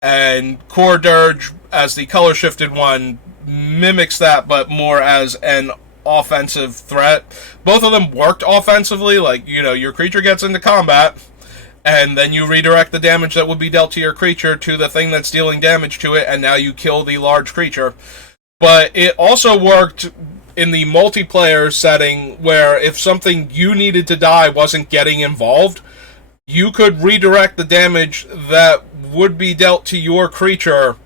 And Core Dirge, as the color-shifted one, mimics that, but more as an offensive threat. Both of them worked offensively, like, you know, your creature gets into combat, and then you redirect the damage that would be dealt to your creature to the thing that's dealing damage to it, and now you kill the large creature. But it also worked in the multiplayer setting, where if something you needed to die wasn't getting involved, you could redirect the damage that would be dealt to your creature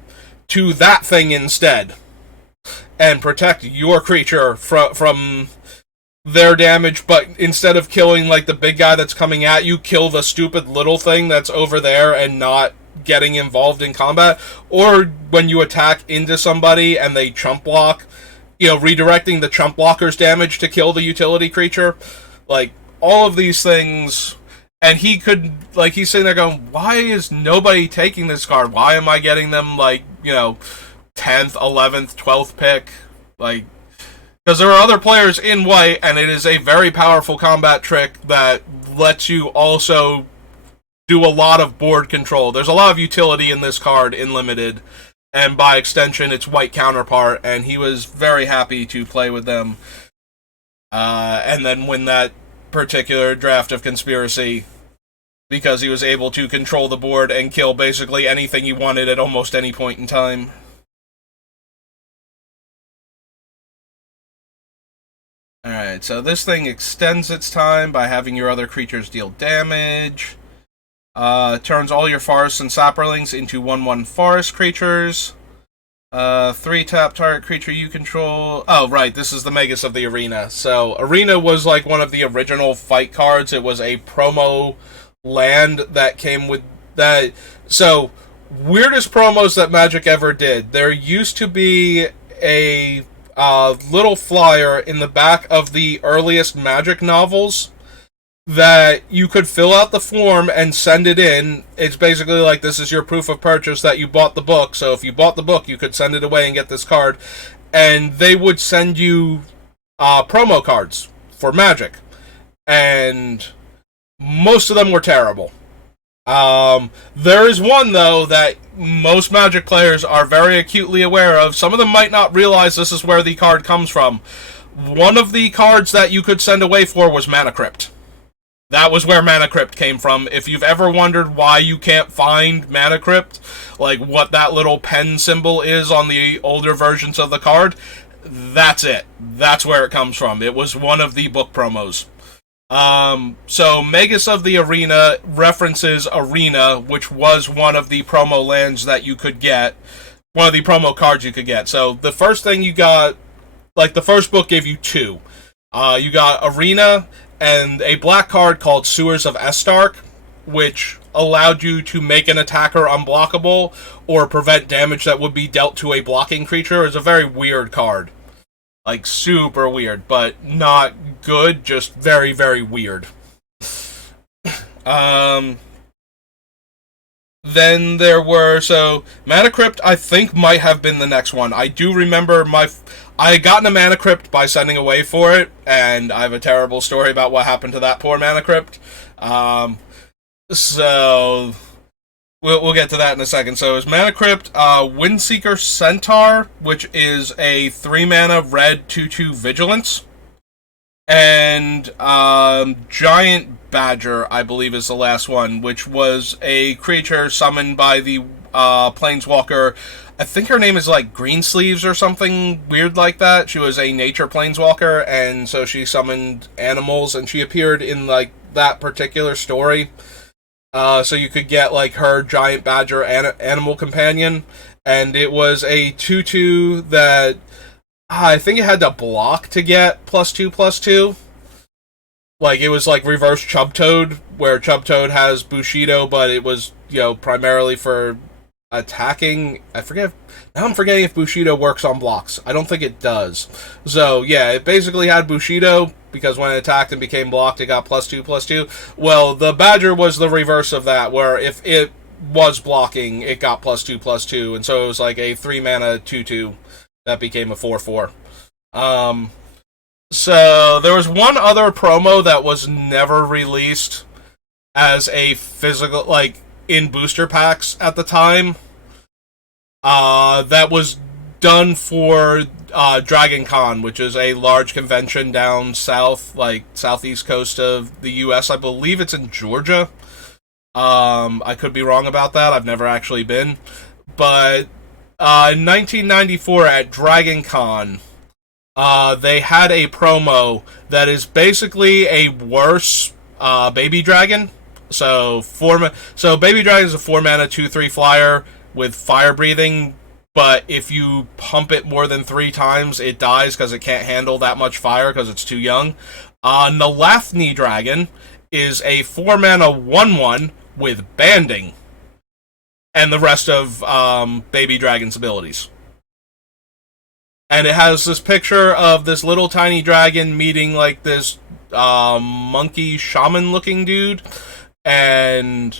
to that thing instead, and protect your creature from their damage, but instead of killing like the big guy that's coming at you, kill the stupid little thing that's over there and not getting involved in combat. Or when you attack into somebody and they chump block, you know, redirecting the chump blocker's damage to kill the utility creature. Like, all of these things. And he could, like, he's sitting there going, why is nobody taking this card? Why am I getting them, like, you know, 10th, 11th, 12th pick? Like, because there are other players in white, and it is a very powerful combat trick that lets you also do a lot of board control. There's a lot of utility in this card in Limited, and by extension, its white counterpart, and he was very happy to play with them. And then win that particular draft of Conspiracy, because he was able to control the board and kill basically anything he wanted at almost any point in time. Alright, so this thing extends its time by having your other creatures deal damage. Turns all your forests and sapperlings into 1/1 forest creatures. Three tap target creature you control. Oh, right, this is the Magus of the Arena. So, Arena was like one of the original fight cards. It was a promo land that came with that. So, weirdest promos that Magic ever did. There used to be a little flyer in the back of the earliest Magic novels that you could fill out the form and send it in. It's basically like, this is your proof of purchase that you bought the book. So if you bought the book, you could send it away and get this card. And they would send you promo cards for Magic. And most of them were terrible. There is one, though, that most Magic players are very acutely aware of. Some of them might not realize this is where the card comes from. One of the cards that you could send away for was Mana Crypt. That was where Mana Crypt came from. If you've ever wondered why you can't find Mana Crypt, like what that little pen symbol is on the older versions of the card, that's it. That's where it comes from. It was one of the book promos. So Magus of the Arena references Arena, which was one of the promo lands that you could get, one of the promo cards you could get. So the first thing you got, like the first book gave you two. You got Arena and a black card called Sewers of Estark, which allowed you to make an attacker unblockable or prevent damage that would be dealt to a blocking creature. It's a very weird card. Like, super weird, but not good, just very, very weird. Then there were, so, Mana Crypt, I think, might have been the next one. I do remember I had gotten a Mana Crypt by sending away for it, and I have a terrible story about what happened to that poor Mana Crypt. So, we'll get to that in a second. So, it's Mana Crypt, Windseeker Centaur, which is a 3-mana red 2/2 Vigilance. And Giant Badger, I believe, is the last one, which was a creature summoned by the Planeswalker. I think her name is like Greensleeves or something weird like that. She was a nature Planeswalker, and so she summoned animals, and she appeared in like that particular story. So you could get like her Giant Badger animal companion, and it was a 2/2 that I think it had to block to get +2/+2. Like, it was like reverse Chubtoad, where Chubtoad has Bushido, but it was, primarily for attacking. Now I'm forgetting if Bushido works on blocks. I don't think it does. So, yeah, it basically had Bushido, because when it attacked and became blocked, it got +2/+2. Well, the Badger was the reverse of that, where if it was blocking, it got +2/+2, and so it was like a 3-mana 2/2. That became a 4/4. So there was one other promo that was never released as a physical, like, in booster packs at the time. That was done for Dragon Con, which is a large convention down south, like, southeast coast of the U.S. I believe it's in Georgia. I could be wrong about that. I've never actually been. But in 1994 at Dragon Con, they had a promo that is basically a worse Baby Dragon. So Baby Dragon is a 4-mana 2/3 flyer with fire breathing, but if you pump it more than 3 times, it dies because it can't handle that much fire because it's too young. Nalathni Dragon is a 4-mana 1/1 with banding, and the rest of Baby Dragon's abilities. And it has this picture of this little tiny dragon meeting like this monkey shaman looking dude, and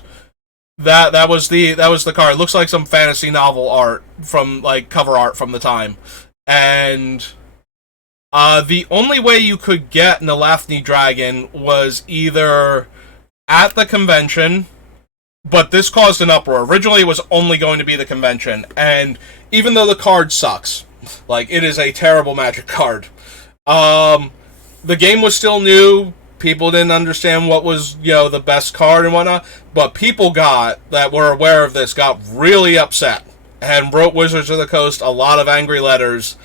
that was the card. It looks like some fantasy novel art from, like, cover art from the time. And the only way you could get Nalathni Dragon was either at the convention, but this caused an uproar. Originally, it was only going to be the convention, and even though the card sucks, like, it is a terrible Magic card, the game was still new. People didn't understand what was, the best card and whatnot, but people that were aware of this got really upset and wrote Wizards of the Coast a lot of angry letters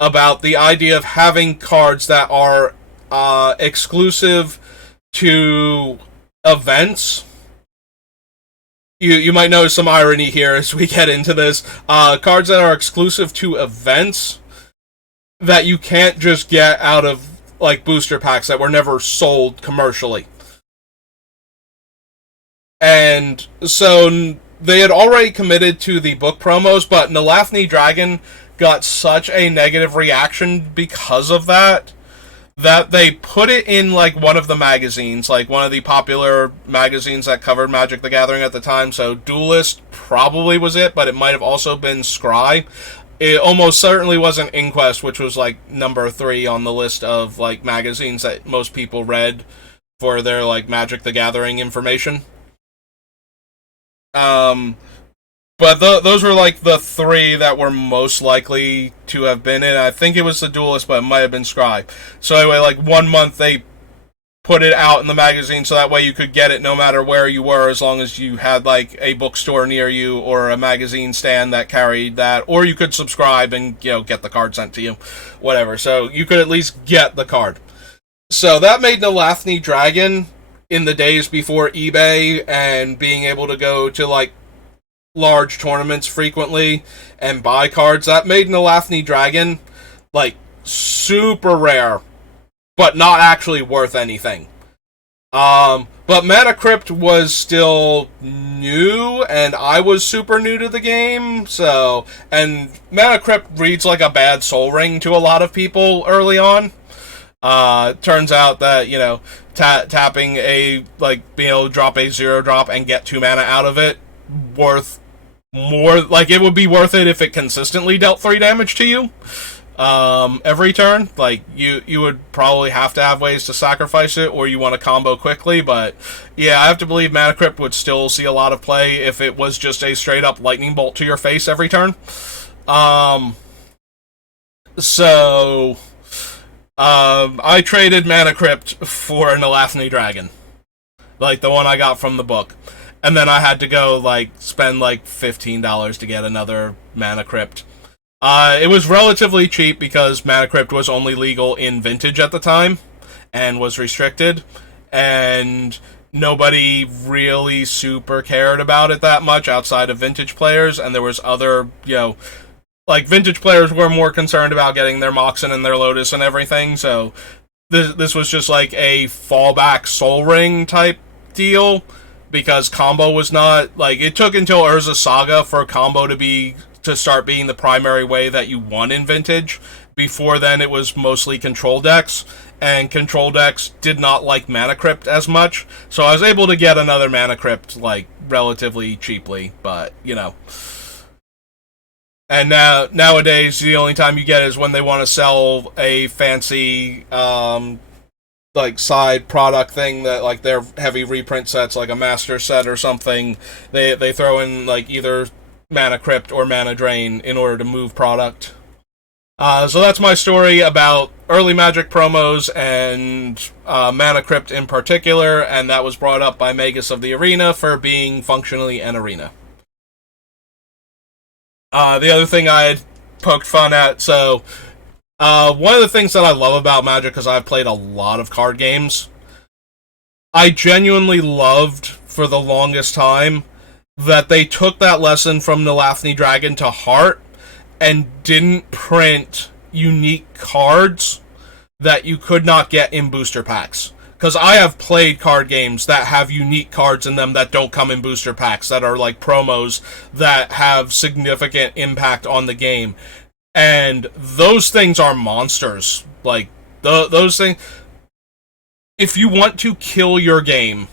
about the idea of having cards that are exclusive to events You might notice some irony here as we get into this. Cards that are exclusive to events that you can't just get out of like booster packs that were never sold commercially. And so they had already committed to the book promos, but Nalathni Dragon got such a negative reaction because of that they put it in like one of the magazines, like one of the popular magazines that covered Magic the Gathering at the time. So Duelist probably was it, but it might have also been Scry. It almost certainly wasn't Inquest, which was like number 3 on the list of like magazines that most people read for their like Magic the Gathering information. But those were like the 3 that were most likely to have been in. I think it was the Duelist, but it might have been Scry. So anyway, like 1 month they put it out in the magazine so that way you could get it no matter where you were, as long as you had like a bookstore near you or a magazine stand that carried that, or you could subscribe and get the card sent to you, whatever. So you could at least get the card. So that made Nalathni Dragon, in the days before eBay and being able to go to like large tournaments frequently and buy cards, that made Nalathni Dragon like super rare, but not actually worth anything. But Mana Crypt was still new, and I was super new to the game, so, and Mana Crypt reads like a bad Soul Ring to a lot of people early on. Turns out that, tapping a, like, being able to drop a 0-drop and get 2 mana out of it, worth more, like, it would be worth it if it consistently dealt 3 damage to you every turn. Like, you would probably have to have ways to sacrifice it, or you want to combo quickly, but yeah, I have to believe Mana Crypt would still see a lot of play if it was just a straight up lightning bolt to your face every turn. I traded Mana Crypt for an Nalathni Dragon, like the one I got from the book. And then I had to go, like, spend, like, $15 to get another Mana Crypt. It was relatively cheap because Mana Crypt was only legal in Vintage at the time and was restricted. And nobody really super cared about it that much outside of Vintage players. And there was other, like, Vintage players were more concerned about getting their Moxen and their Lotus and everything. So this was just, like, a fallback Soul Ring type deal. Because combo was not, like, it took until Urza Saga for combo to start being the primary way that you won in Vintage. Before then, it was mostly control decks, and control decks did not like Mana Crypt as much, so I was able to get another Mana Crypt, like, relatively cheaply, but, And nowadays, the only time you get it is when they want to sell a fancy, like side product thing that like their heavy reprint sets, like a master set or something, they throw in like either Mana Crypt or Mana Drain in order to move product. So that's my story about early Magic promos and Mana Crypt in particular, and that was brought up by Magus of the Arena for being functionally an arena. The other thing I had poked fun at, so one of the things that I love about Magic, because I've played a lot of card games, I genuinely loved for the longest time that they took that lesson from Nalathni Dragon to heart and didn't print unique cards that you could not get in booster packs. Because I have played card games that have unique cards in them that don't come in booster packs, that are like promos that have significant impact on the game. And those things are monsters. Like, those things... If you want to kill your game,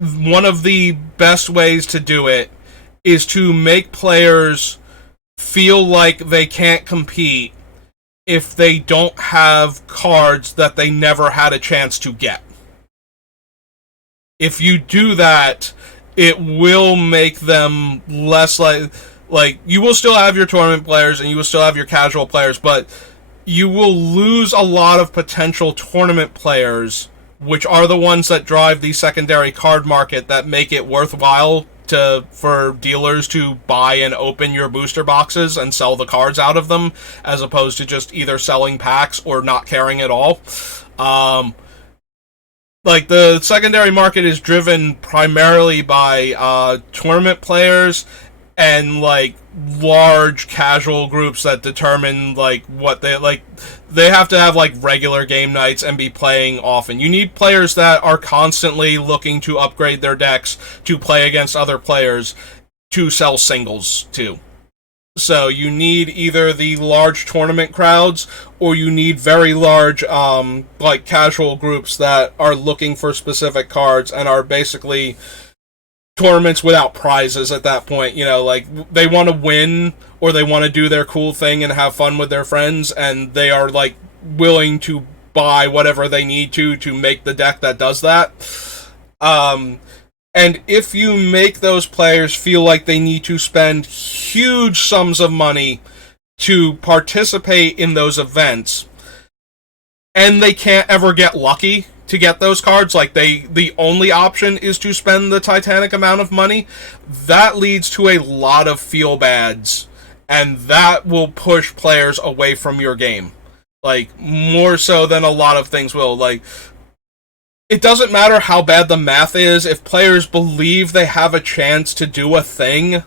one of the best ways to do it is to make players feel like they can't compete if they don't have cards that they never had a chance to get. If you do that, it will make them less like, you will still have your tournament players and you will still have your casual players, but you will lose a lot of potential tournament players, which are the ones that drive the secondary card market that make it worthwhile for dealers to buy and open your booster boxes and sell the cards out of them, as opposed to just either selling packs or not caring at all. like the secondary market is driven primarily by tournament players and like large casual groups that determine like what they like. They have to have like regular game nights and be playing often. You need players that are constantly looking to upgrade their decks to play against other players to sell singles to. So you need either the large tournament crowds or you need very large like casual groups that are looking for specific cards and are basically tournaments without prizes at that point. You know, like they want to win or they want to do their cool thing and have fun with their friends, and they are like willing to buy whatever they need to make the deck that does that. And if you make those players feel like they need to spend huge sums of money to participate in those events, and they can't ever get lucky to get those cards, like the only option is to spend the titanic amount of money, that leads to a lot of feel bads, and that will push players away from your game. Like, more so than a lot of things will. Like, it doesn't matter how bad the math is, if players believe they have a chance to do a thing,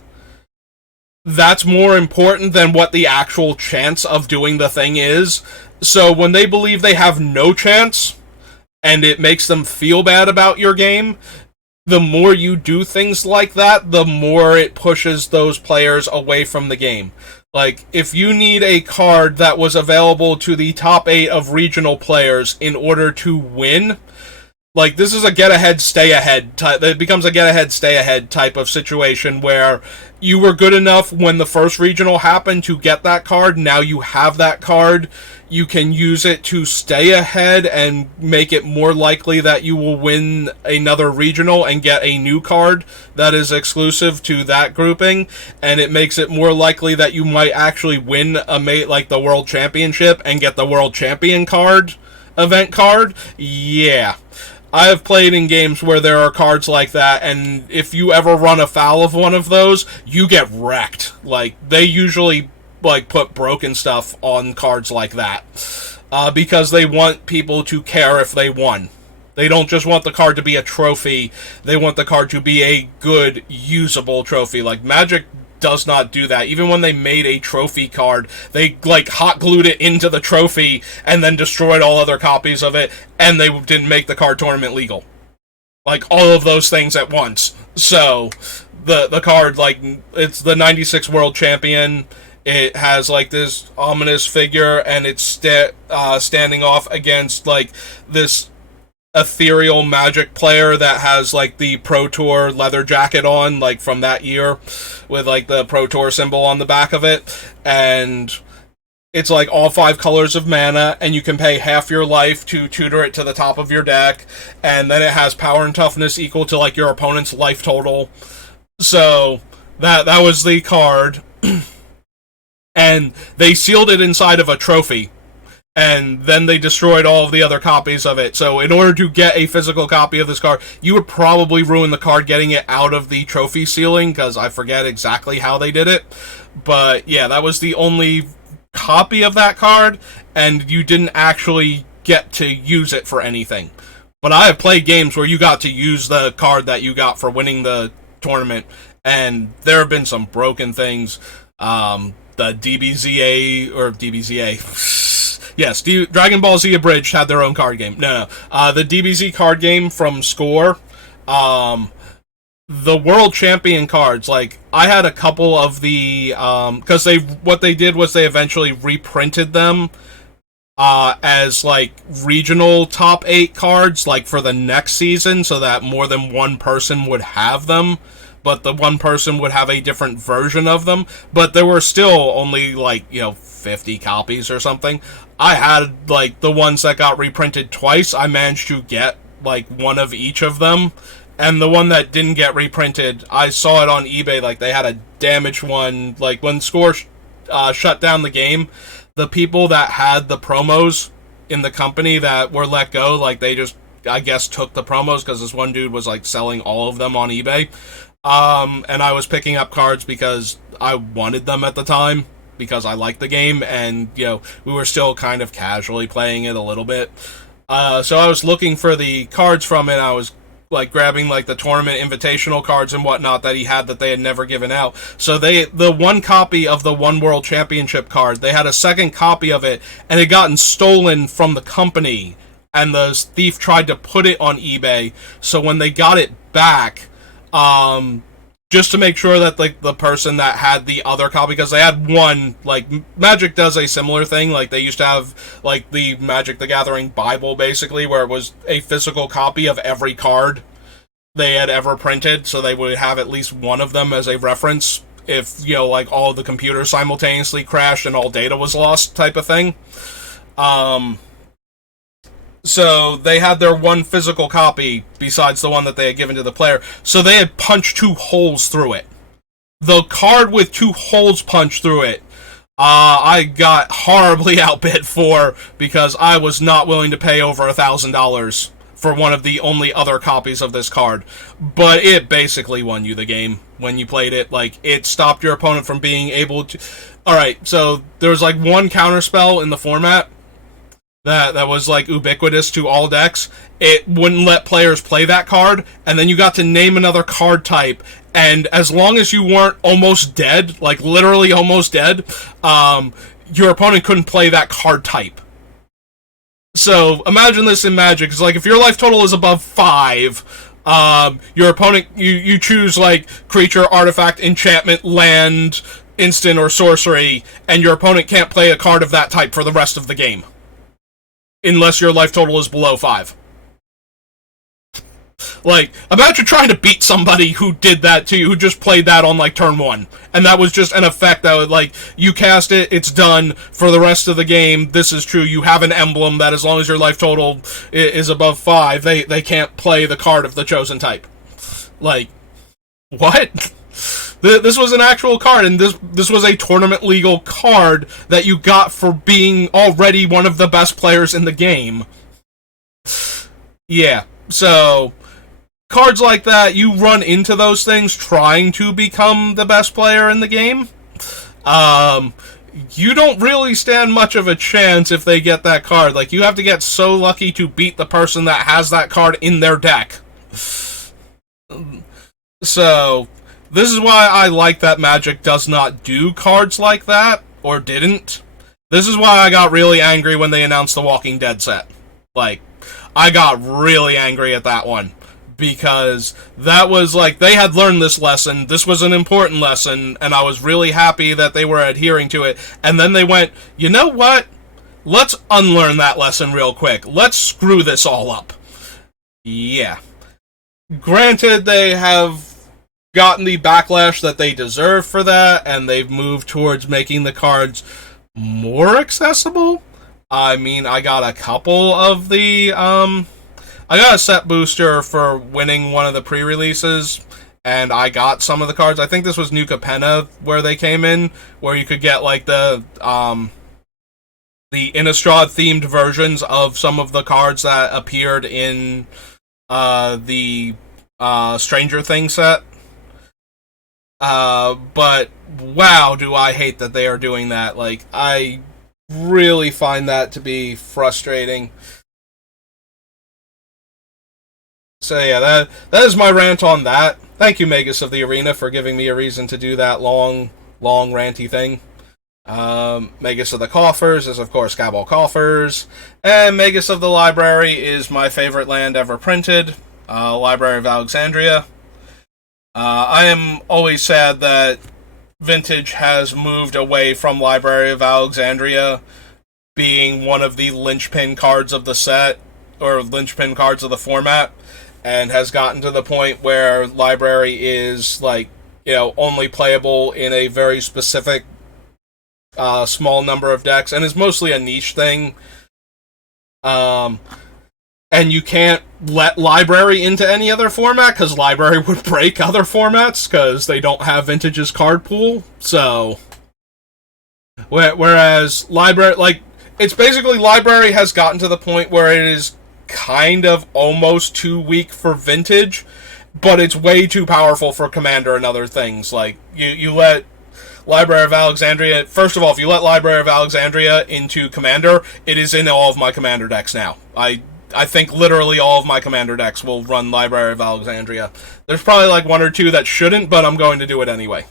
that's more important than what the actual chance of doing the thing is. So when they believe they have no chance, and it makes them feel bad about your game, the more you do things like that, the more it pushes those players away from the game. Like, if you need a card that was available to the top 8 of regional players in order to win, like, this is a get-ahead, stay-ahead type. It becomes a get-ahead, stay-ahead type of situation where you were good enough when the first regional happened to get that card. Now you have that card. You can use it to stay ahead and make it more likely that you will win another regional and get a new card that is exclusive to that grouping. And it makes it more likely that you might actually win like the World Championship and get the World Champion card, event card. Yeah. I have played in games where there are cards like that, and if you ever run afoul of one of those, you get wrecked. Like, they usually like put broken stuff on cards like that because they want people to care if they won. They don't just want the card to be a trophy, they want the card to be a good, usable trophy. Like, Magic does not do that. Even when they made a trophy card, they like hot glued it into the trophy and then destroyed all other copies of it, and they didn't make the card tournament legal. Like, all of those things at once. So the card, like, it's the 96 World Champion. It has like this ominous figure, and it's standing off against like this ethereal Magic player that has like the Pro Tour leather jacket on, like from that year, with like the Pro Tour symbol on the back of it, and it's like all 5 colors of mana, and you can pay half your life to tutor it to the top of your deck, and then it has power and toughness equal to like your opponent's life total. So that was the card. And they sealed it inside of a trophy, and then they destroyed all of the other copies of it. So in order to get a physical copy of this card, you would probably ruin the card getting it out of the trophy sealing, because I forget exactly how they did it. But yeah, that was the only copy of that card, and you didn't actually get to use it for anything. But I have played games where you got to use the card that you got for winning the tournament, and there have been some broken things. The DBZA, or DBZA, yes, Dragon Ball Z Abridged had their own card game. No. The DBZ card game from Score, the World Champion cards, like, I had a couple of the, because what they did was they eventually reprinted them, as, like, regional top 8 cards, like, for the next season, so that more than one person would have them. But the one person would have a different version of them. But there were still only, like, 50 copies or something. I had, like, the ones that got reprinted twice. I managed to get, like, one of each of them. And the one that didn't get reprinted, I saw it on eBay. Like, they had a damaged one. Like, when Score shut down the game, the people that had the promos in the company that were let go, like, they just, I guess, took the promos because this one dude was, like, selling all of them on eBay. And I was picking up cards because I wanted them at the time, because I liked the game, and, we were still kind of casually playing it a little bit. So I was looking for the cards from it. I was like grabbing like the tournament invitational cards and whatnot that he had that they had never given out. So the one copy of the One World Championship card, they had a second copy of it, and it had gotten stolen from the company, and the thief tried to put it on eBay. So when they got it back, just to make sure that like the person that had the other copy, because they had one, like Magic does a similar thing, like they used to have like the Magic the Gathering Bible basically, where it was a physical copy of every card they had ever printed, so they would have at least one of them as a reference if, you know, like all of the computers simultaneously crashed and all data was lost type of thing. So they had their one physical copy besides the one that they had given to the player. So they had punched 2 holes through it. The card with 2 holes punched through it, I got horribly outbid for, because I was not willing to pay over $1,000 for one of the only other copies of this card. But it basically won you the game when you played it. Like, it stopped your opponent from being able to... Alright, so there was like one counterspell in the format that was like ubiquitous to all decks. It wouldn't let players play that card, and then you got to name another card type, and as long as you weren't almost dead, like literally almost dead, your opponent couldn't play that card type. So imagine this in Magic. It's like if your life total is above 5, your opponent, you choose like creature, artifact, enchantment, land, instant, or sorcery, and your opponent can't play a card of that type for the rest of the game. Unless your life total is below 5. Like, imagine trying to beat somebody who did that to you, who just played that on, like, turn 1. And that was just an effect that would, like, you cast it, it's done. For the rest of the game, this is true. You have an emblem that as long as your life total is above 5, they can't play the card of the chosen type. Like, what? This was an actual card, and this was a tournament legal card that you got for being already one of the best players in the game. Yeah, so cards like that, you run into those things trying to become the best player in the game. You don't really stand much of a chance if they get that card. Like, you have to get so lucky to beat the person that has that card in their deck. So this is why I like that Magic does not do cards like that, or didn't. This is why I got really angry when they announced the Walking Dead set. Like, I got really angry at that one, because that was like, they had learned this lesson, this was an important lesson, and I was really happy that they were adhering to it, and then they went, you know what? Let's unlearn that lesson real quick. Let's screw this all up. Yeah. Granted, they have gotten the backlash that they deserve for that, and they've moved towards making the cards more accessible. I mean, I got a couple of the, I got a set booster for winning one of the pre-releases, and I got some of the cards. I think this was New Capenna where they came in, where you could get, like, the Innistrad themed versions of some of the cards that appeared in, the, Stranger Things set. But wow, do I hate that they are doing that. Like, I really find that to be frustrating. So yeah, that is my rant on that. Thank you, Magus of the Arena, for giving me a reason to do that long ranty thing. Magus of the Coffers is, of course, Cabal Coffers. And Magus of the Library is my favorite land ever printed, Library of Alexandria. I am always sad that Vintage has moved away from Library of Alexandria being one of the linchpin cards of the set, or linchpin cards of the format, and has gotten to the point where Library is, like, you know, only playable in a very specific small number of decks, and is mostly a niche thing. And you can't let Library into any other format, because Library would break other formats, because they don't have Vintage's card pool. So, whereas Library, like, it's basically Library has gotten to the point where it is kind of almost too weak for Vintage, but it's way too powerful for Commander and other things. Like, you let Library of Alexandria, first of all, if you let Library of Alexandria into Commander, it is in all of my Commander decks now. I think literally all of my commander decks will run Library of Alexandria. There's probably like one or two that shouldn't, but I'm going to do it anyway.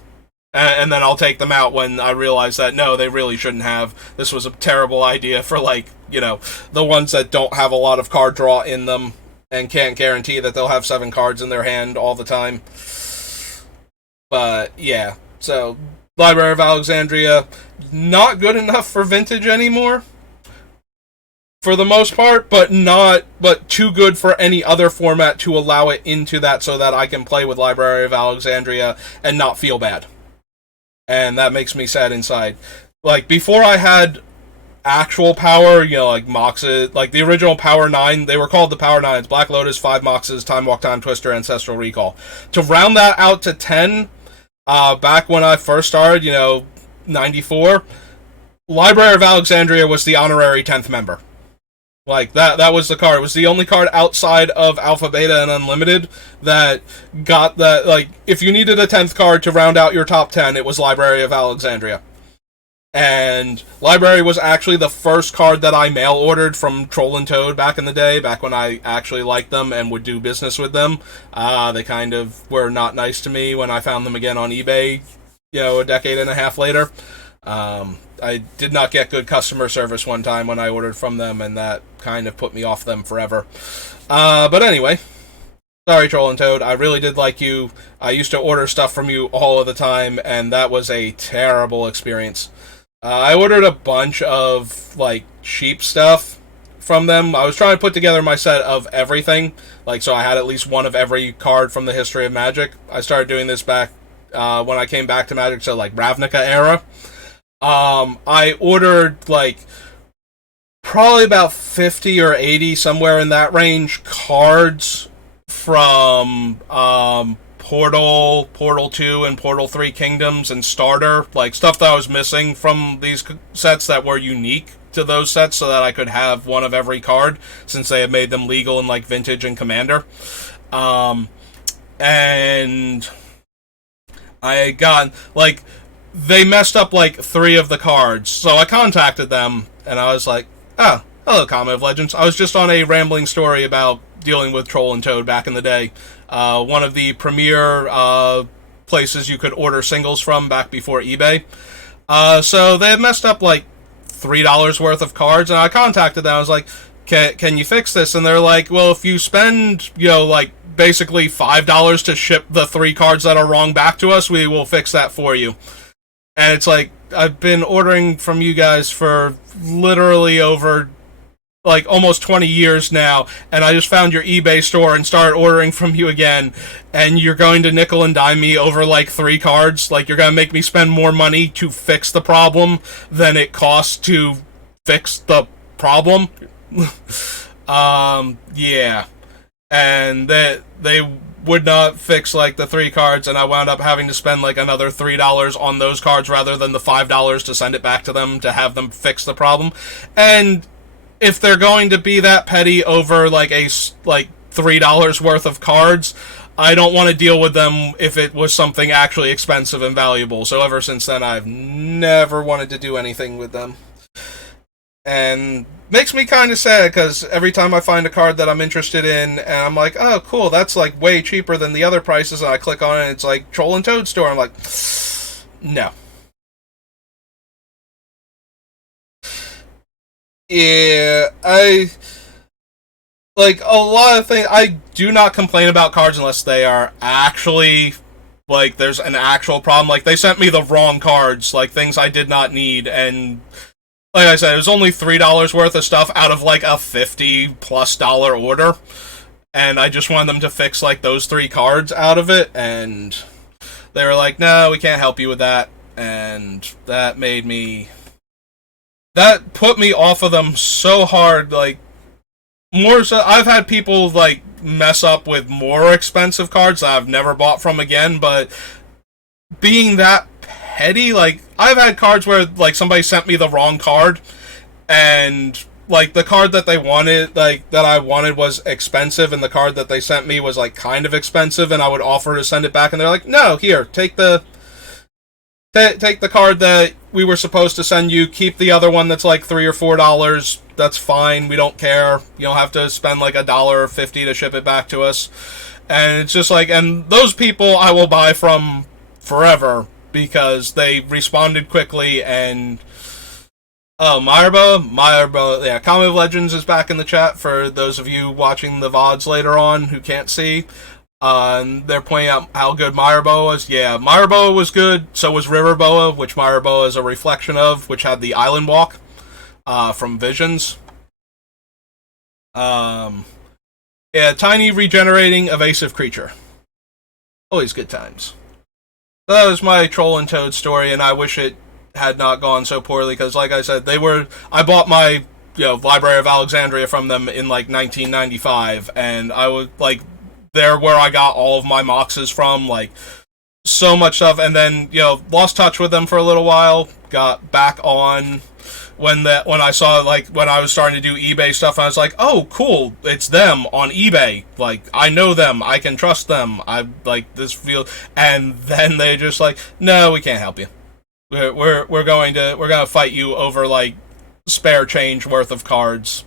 And then I'll take them out when I realize that, no, they really shouldn't have. This was a terrible idea for, like, you know, the ones that don't have a lot of card draw in them and can't guarantee that they'll have 7 cards in their hand all the time. But, yeah. So, Library of Alexandria, not good enough for Vintage anymore, for the most part, but too good for any other format to allow it into that so that I can play with Library of Alexandria and not feel bad. And that makes me sad inside. Like, before I had actual power, you know, like Moxes, like the original Power 9, they were called the Power 9s, Black Lotus, 5 Moxes, Time Walk, Time Twister, Ancestral Recall. To round that out to 10, back when I first started, you know, 94, Library of Alexandria was the honorary 10th member. Like, that was the card. It was the only card outside of Alpha, Beta, and Unlimited that got that, like, if you needed a 10th card to round out your top 10, it was Library of Alexandria. And Library was actually the first card that I mail-ordered from Troll and Toad back in the day, back when I actually liked them and would do business with them. They kind of were not nice to me when I found them again on eBay, you know, a decade and a half later. I did not get good customer service one time when I ordered from them, and that kind of put me off them forever. But anyway, sorry, Troll and Toad. I really did like you. I used to order stuff from you all of the time, and that was a terrible experience. I ordered a bunch of, like, cheap stuff from them. I was trying to put together my set of everything, like, so I had at least one of every card from the history of Magic. I started doing this back when I came back to Magic, so, like, Ravnica era. I ordered, like, probably about 50 or 80, somewhere in that range, cards from Portal 2 and Portal 3 Kingdoms and Starter, like, stuff that I was missing from these sets that were unique to those sets so that I could have one of every card, since they had made them legal in, like, Vintage and Commander. And I got, like, they messed up, like, 3 of the cards, so I contacted them, and I was like, oh, hello, Comet of Legends. I was just on a rambling story about dealing with Troll and Toad back in the day. One of the premier places you could order singles from back before eBay. So they had messed up, like, $3 worth of cards, and I contacted them. I was like, can you fix this? And they're like, well, if you spend, you know, like, basically $5 to ship the 3 cards that are wrong back to us, we will fix that for you. And it's like, I've been ordering from you guys for literally over, like, almost 20 years now, and I just found your eBay store and started ordering from you again, and you're going to nickel and dime me over, like, 3 cards? Like, you're going to make me spend more money to fix the problem than it costs to fix the problem? Yeah. And they would not fix, like, the 3 cards, and I wound up having to spend, like, another $3 on those cards rather than the $5 to send it back to them to have them fix the problem. And if they're going to be that petty over, like, $3 worth of cards, I don't want to deal with them if it was something actually expensive and valuable. So ever since then, I've never wanted to do anything with them. And makes me kind of sad, because every time I find a card that I'm interested in, and I'm like, oh, cool, that's, like, way cheaper than the other prices, and I click on it, and it's like, Troll and Toad store. I'm like, no. Yeah, like, a lot of things, I do not complain about cards unless they are actually, like, there's an actual problem. Like, they sent me the wrong cards, like, things I did not need, and like I said, it was only $3 worth of stuff out of, like, a $50+ order, and I just wanted them to fix, like, those 3 cards out of it, and they were like, no, we can't help you with that, and that put me off of them so hard. Like, more so, I've had people, like, mess up with more expensive cards that I've never bought from again, but being that petty, like, I've had cards where, like, somebody sent me the wrong card, and, like, the card that they wanted, like, that I wanted was expensive, and the card that they sent me was, like, kind of expensive, and I would offer to send it back, and they're like, no, here, take the take the card that we were supposed to send you, keep the other one that's like $3 or $4. That's fine. We don't care. You don't have to spend like $1.50 to ship it back to us. And it's just like, and those people I will buy from forever because they responded quickly. And oh, Myerba, yeah, Comet of Legends is back in the chat for those of you watching the VODs later on who can't see. They're pointing out how good Myerboa was. Yeah, Myerboa was good. So was Riverboa, which Myerboa is a reflection of, which had the Island Walk from Visions. Yeah, tiny, regenerating, evasive creature. Always good times. That was my Troll and Toad story, and I wish it had not gone so poorly because, like I said, I bought my Library of Alexandria from them in like 1995, and I was like. There where I got all of my moxes from, like so much stuff, and then lost touch with them for a little while. Got back on when I saw when I was starting to do eBay stuff. I was like, oh, cool, it's them on eBay. Like I know them, I can trust them. I like this feel, and then they just like, no, we can't help you. We're going to fight you over like spare change worth of cards.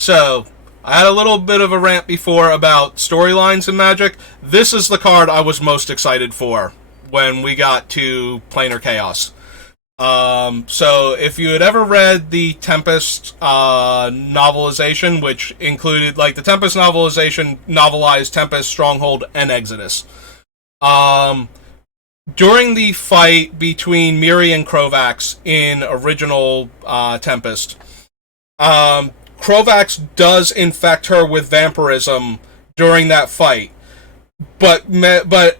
So, I had a little bit of a rant before about storylines in Magic. This is the card I was most excited for when we got to Planar Chaos. So, if you had ever read the Tempest novelization, which included, like, the Tempest novelization novelized Tempest, Stronghold, and Exodus. During the fight between Miri and Krovax in original Tempest, Krovax does infect her with vampirism during that fight, but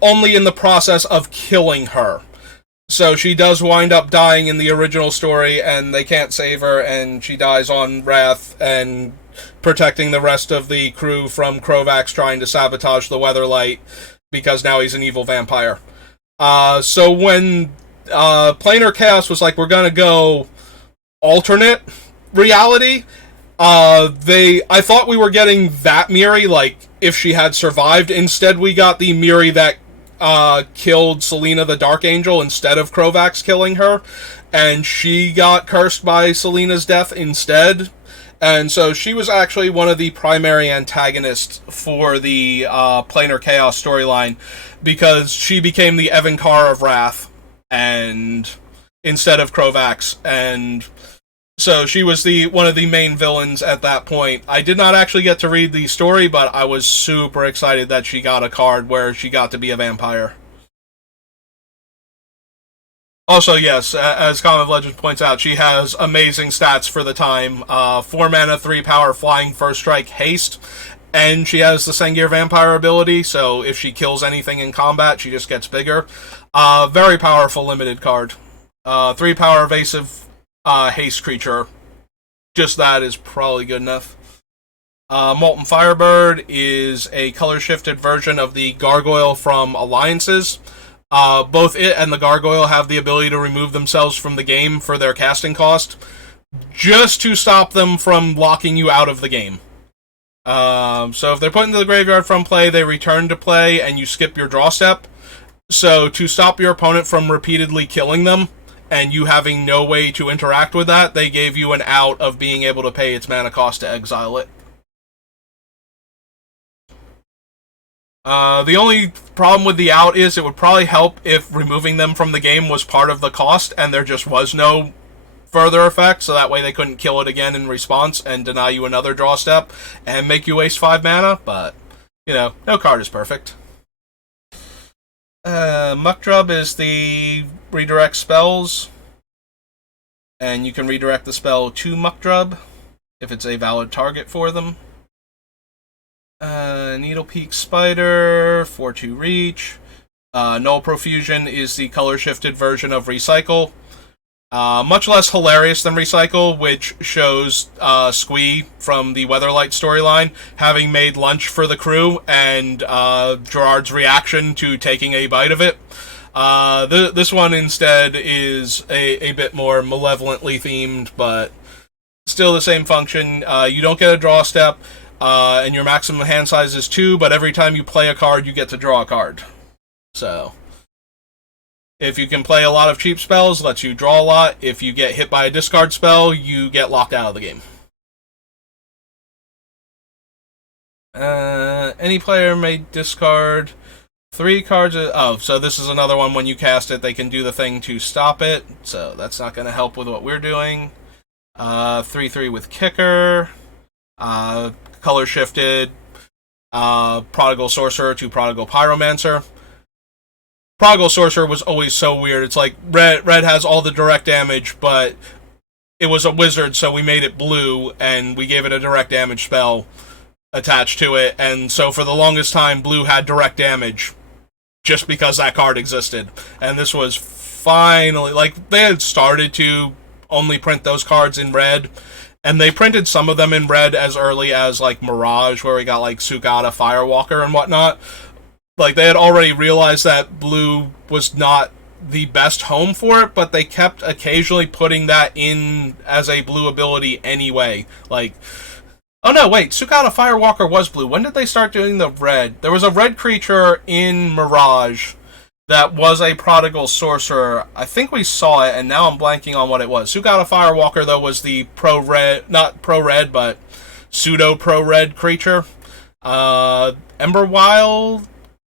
only in the process of killing her. So she does wind up dying in the original story, and they can't save her, and she dies on Wrath and protecting the rest of the crew from Krovax trying to sabotage the Weatherlight because now he's an evil vampire. So when Planar Chaos was like, we're gonna go alternate reality, I thought we were getting that Miri, like, if she had survived. Instead, we got the Miri that, killed Selena the Dark Angel instead of Krovax killing her. And she got cursed by Selena's death instead. And so she was actually one of the primary antagonists for the, Planar Chaos storyline. Because she became the Evan Carr of Wrath. And instead of Krovax. And so she was one of the main villains at that point. I did not actually get to read the story, but I was super excited that she got a card where she got to be a vampire. Also, yes, as Comet of Legends points out, she has amazing stats for the time. 4 mana, 3 power, flying, first strike, haste, and she has the Sengir Vampire ability, so if she kills anything in combat, she just gets bigger. Very powerful limited card. 3 power, evasive, haste creature. Just that is probably good enough. Moulton Firebird is a color-shifted version of the Gargoyle from Alliances. Both it and the Gargoyle have the ability to remove themselves from the game for their casting cost, just to stop them from locking you out of the game. So if they're put into the graveyard from play, they return to play, and you skip your draw step. So to stop your opponent from repeatedly killing them, and you having no way to interact with that, they gave you an out of being able to pay its mana cost to exile it. The only problem with the out is it would probably help if removing them from the game was part of the cost, and there just was no further effect, so that way they couldn't kill it again in response and deny you another draw step and make you waste 5 mana, but, no card is perfect. Muckdrub is the redirect spells, and you can redirect the spell to Muckdrub if it's a valid target for them. Needlepeak Spider, 4/2 reach. Null Profusion is the color-shifted version of Recycle. Much less hilarious than Recycle, which shows Squee from the Weatherlight storyline having made lunch for the crew, and Gerard's reaction to taking a bite of it. This one instead is a bit more malevolently themed, but still the same function. You don't get a draw step. and your maximum hand size is 2, but every time you play a card, you get to draw a card. So, if you can play a lot of cheap spells, lets you draw a lot. If you get hit by a discard spell, you get locked out of the game. Any player may discard 3 cards. So this is another one. When you cast it, they can do the thing to stop it. So that's not going to help with what we're doing. 3/3 with kicker. Color shifted. Prodigal Sorcerer to Prodigal Pyromancer. Prodigal Sorcerer was always so weird. It's like red has all the direct damage, but it was a wizard, so we made it blue, and we gave it a direct damage spell attached to it, and so for the longest time, blue had direct damage just because that card existed. And this was finally, like, they had started to only print those cards in red, and they printed some of them in red as early as, like, Mirage, where we got, like, Sukata Firewalker and whatnot. Like, they had already realized that blue was not the best home for it, but they kept occasionally putting that in as a blue ability anyway. Like, oh no, wait, Sukata Firewalker was blue. When did they start doing the red? There was a red creature in Mirage that was a Prodigal Sorcerer. I think we saw it, and now I'm blanking on what it was. Sukata Firewalker, though, was the pro-red, not pro-red, but pseudo-pro-red creature. Emberwild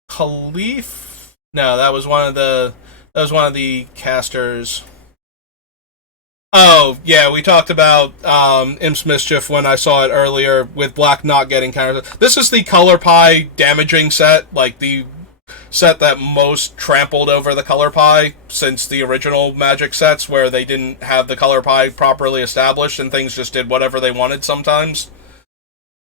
Khalif? No, that was one of the casters. Oh, yeah, we talked about Imp's Mischief when I saw it earlier, with black not getting counters. This is the Color Pie damaging set, like the set that most trampled over the Color Pie since the original Magic sets, where they didn't have the Color Pie properly established and things just did whatever they wanted sometimes.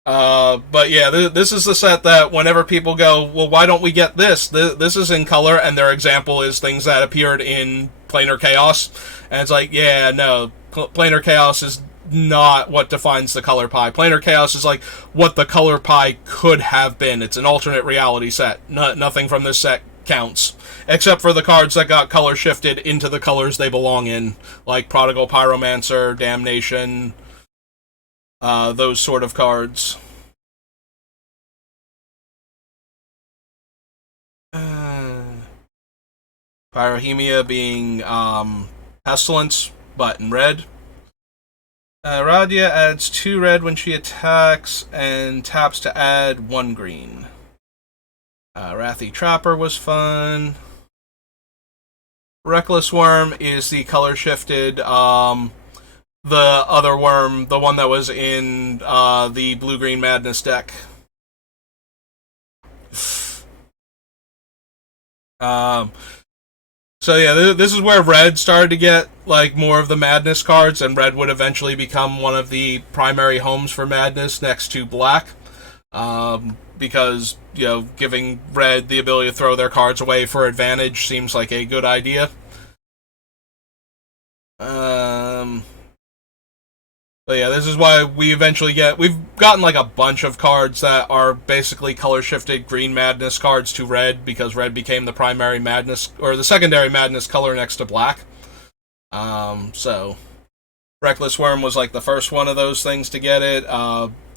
But yeah, this is the set that whenever people go, well, why don't we get this? This is in color, and their example is things that appeared in Planar Chaos. And it's like, yeah, no, Planar Chaos is not what defines the Color Pie. Planar Chaos is like what the Color Pie could have been. It's an alternate reality set. Nothing from this set counts, except for the cards that got color shifted into the colors they belong in, like Prodigal Pyromancer, Damnation, those sort of cards. Pyrohemia being Pestilence, but in red. Radia adds 2 red when she attacks and taps to add 1 green. Wrathy Trapper was fun. Reckless Worm is the color shifted, the other worm, the one that was in the Blue-Green Madness deck. So yeah, this is where red started to get like more of the Madness cards, and red would eventually become one of the primary homes for Madness next to black, because, you know, giving red the ability to throw their cards away for advantage seems like a good idea. But yeah, this is why we've gotten like a bunch of cards that are basically color-shifted green Madness cards to red, because red became the primary Madness, or the secondary Madness color next to black. So Reckless Worm was like the first one of those things to get it.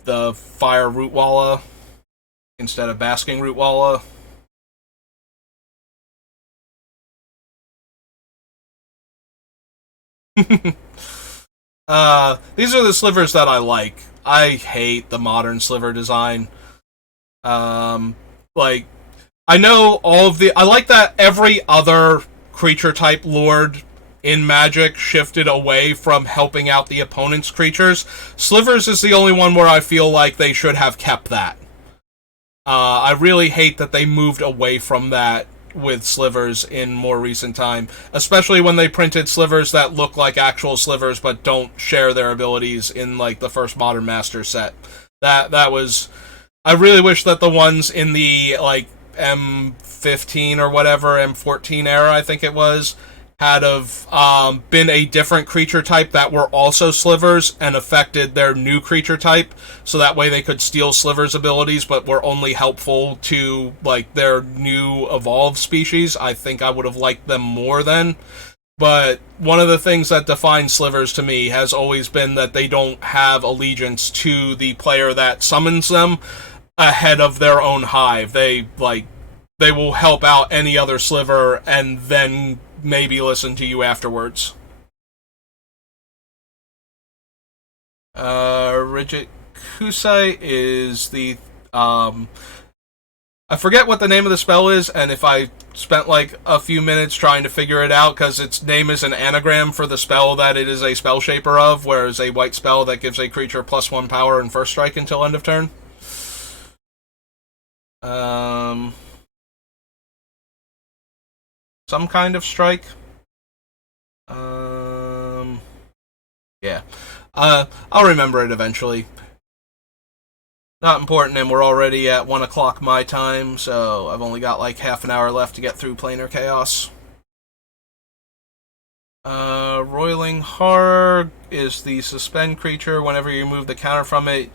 The Fire Rootwalla instead of Basking Rootwalla. These are the slivers that I like. I hate the modern sliver design. Like, I know all of I like that every other creature type lord in Magic shifted away from helping out the opponent's creatures. Slivers is the only one where I feel like they should have kept that. I really hate that they moved away from that with slivers in more recent time, especially when they printed slivers that look like actual slivers but don't share their abilities in like the first Modern Master set. That was, I really wish that the ones in the like M15 or whatever, M14 era I think it was, had have been a different creature type that were also slivers and affected their new creature type, so that way they could steal slivers' abilities but were only helpful to like their new evolved species. I think I would have liked them more then. But one of the things that defines slivers to me has always been that they don't have allegiance to the player that summons them ahead of their own hive. They will help out any other sliver and then maybe listen to you afterwards. Rigid Kusai is the I forget what the name of the spell is, and if I spent like a few minutes trying to figure it out, because its name is an anagram for the spell that it is a spell shaper of, whereas a white spell that gives a creature +1 power and first strike until end of turn. Some kind of strike. Yeah. I'll remember it eventually. Not important, and we're already at 1 o'clock my time, so I've only got like half an hour left to get through Planar Chaos. Roiling Horror is the suspend creature. Whenever you remove the counter from it,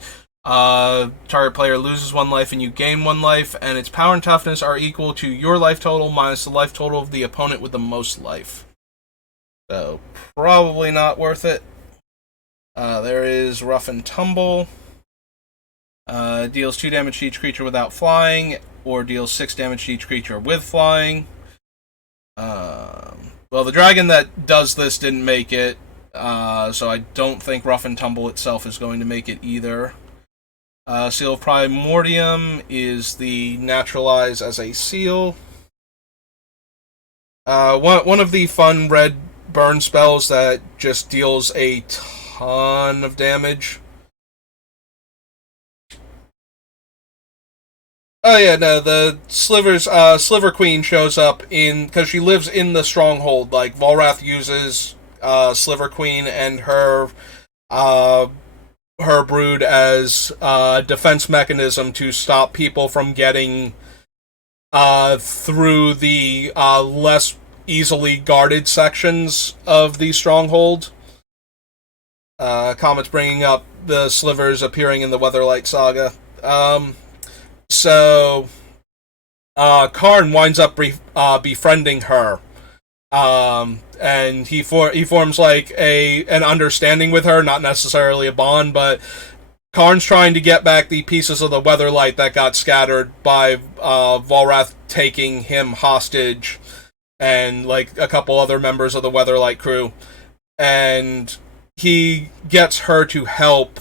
target player loses 1 life and you gain 1 life, and its power and toughness are equal to your life total minus the life total of the opponent with the most life. So, probably not worth it. There is Rough and Tumble. Deals 2 damage to each creature without flying, or deals 6 damage to each creature with flying. Well, the dragon that does this didn't make it, so I don't think Rough and Tumble itself is going to make it either. Seal of Primordium is the naturalize as a seal. One of the fun red burn spells that just deals a ton of damage. Oh yeah, no, the Sliver Queen shows up because she lives in the stronghold. Like, Volrath uses Sliver Queen and her brood as a defense mechanism to stop people from getting through the less easily guarded sections of the stronghold. Comet's bringing up the slivers appearing in the Weatherlight Saga. So, Karn winds up befriending her, and he forms like an understanding with her, not necessarily a bond, but Karn's trying to get back the pieces of the Weatherlight that got scattered by Volrath taking him hostage, and like a couple other members of the Weatherlight crew, and he gets her to help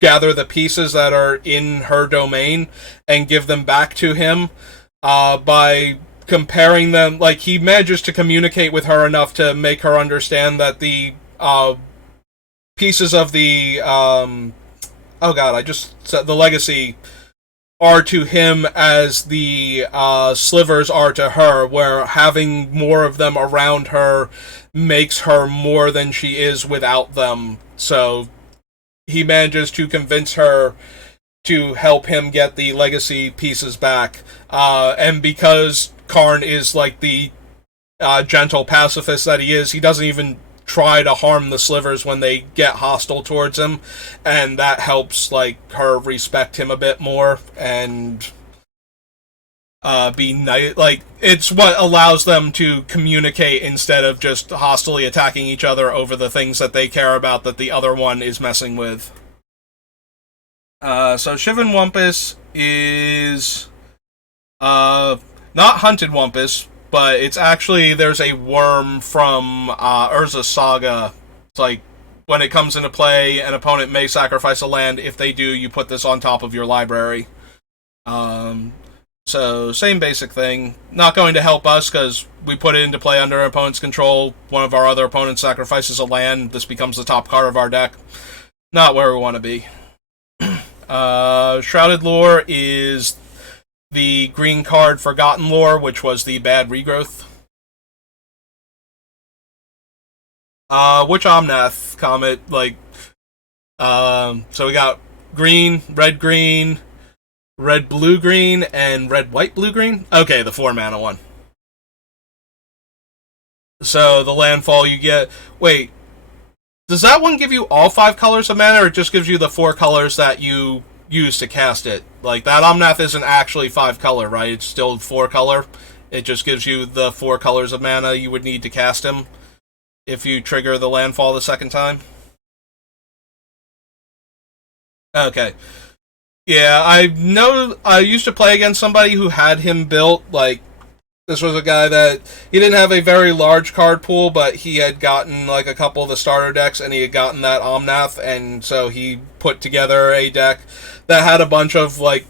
gather the pieces that are in her domain and give them back to him by comparing them. Like, he manages to communicate with her enough to make her understand that the pieces of the the legacy are to him as the slivers are to her, where having more of them around her makes her more than she is without them. So he manages to convince her to help him get the legacy pieces back. And because Karn is like the gentle pacifist that he is, he doesn't even try to harm the slivers when they get hostile towards him. And that helps like her respect him a bit more and be nice. Like, it's what allows them to communicate instead of just hostily attacking each other over the things that they care about that the other one is messing with. So Shivan Wumpus is not Hunted Wumpus, but it's actually, there's a worm from Urza's Saga. It's like, when it comes into play, an opponent may sacrifice a land. If they do, you put this on top of your library. So, same basic thing. Not going to help us, because we put it into play under our opponent's control. One of our other opponents sacrifices a land. This becomes the top card of our deck. Not where we want to be. Shrouded Lore is the green card Forgotten Lore, which was the bad regrowth. Which Omnath Comet, like... so we got green, red blue green, and red white blue green. Okay, the 4 mana one. So the landfall you get. Wait, does that one give you all 5 colors of mana, or it just gives you the 4 colors that you use to cast it? Like, that Omnath isn't actually 5 color, right? It's still 4 color. It just gives you the 4 colors of mana you would need to cast him if you trigger the landfall the second time. Okay. Yeah, I used to play against somebody who had him built. Like, this was a guy that he didn't have a very large card pool, but he had gotten like a couple of the starter decks, and he had gotten that Omnath, and so he put together a deck that had a bunch of like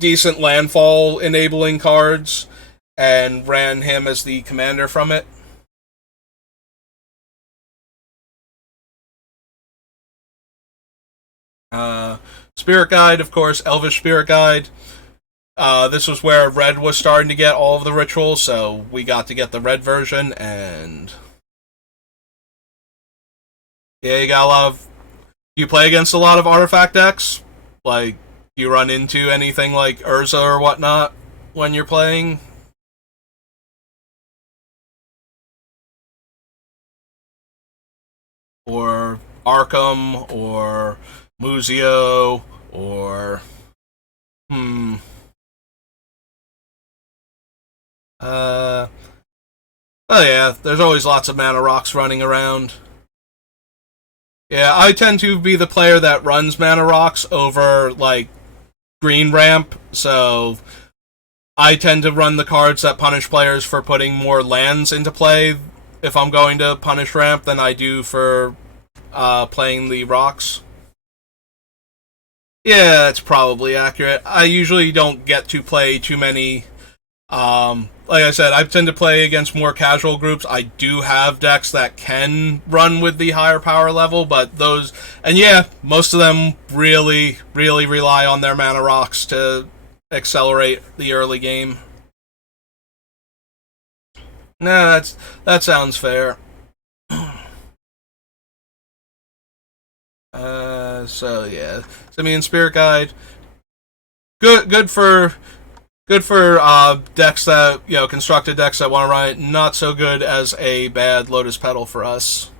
decent landfall enabling cards, and ran him as the commander from it. Spirit Guide, of course, Elvish Spirit Guide. This was where Red was starting to get all of the rituals, so we got to get the Red version, and yeah, you got a lot of. You play against a lot of artifact decks. Like, you run into anything like Urza or whatnot when you're playing. Or Arkham, or Muzio, or oh yeah, there's always lots of mana rocks running around. Yeah, I tend to be the player that runs mana rocks over like green ramp, so I tend to run the cards that punish players for putting more lands into play if I'm going to punish ramp than I do for playing the rocks. Yeah, that's probably accurate. I usually don't get to play too many. Like I said, I tend to play against more casual groups. I do have decks that can run with the higher power level, but those, and yeah, most of them really, really rely on their mana rocks to accelerate the early game. Nah, that sounds fair. So yeah, Simeon Spirit Guide, good for decks that, you know, constructed decks that want to run it. Not so good as a bad Lotus Petal for us.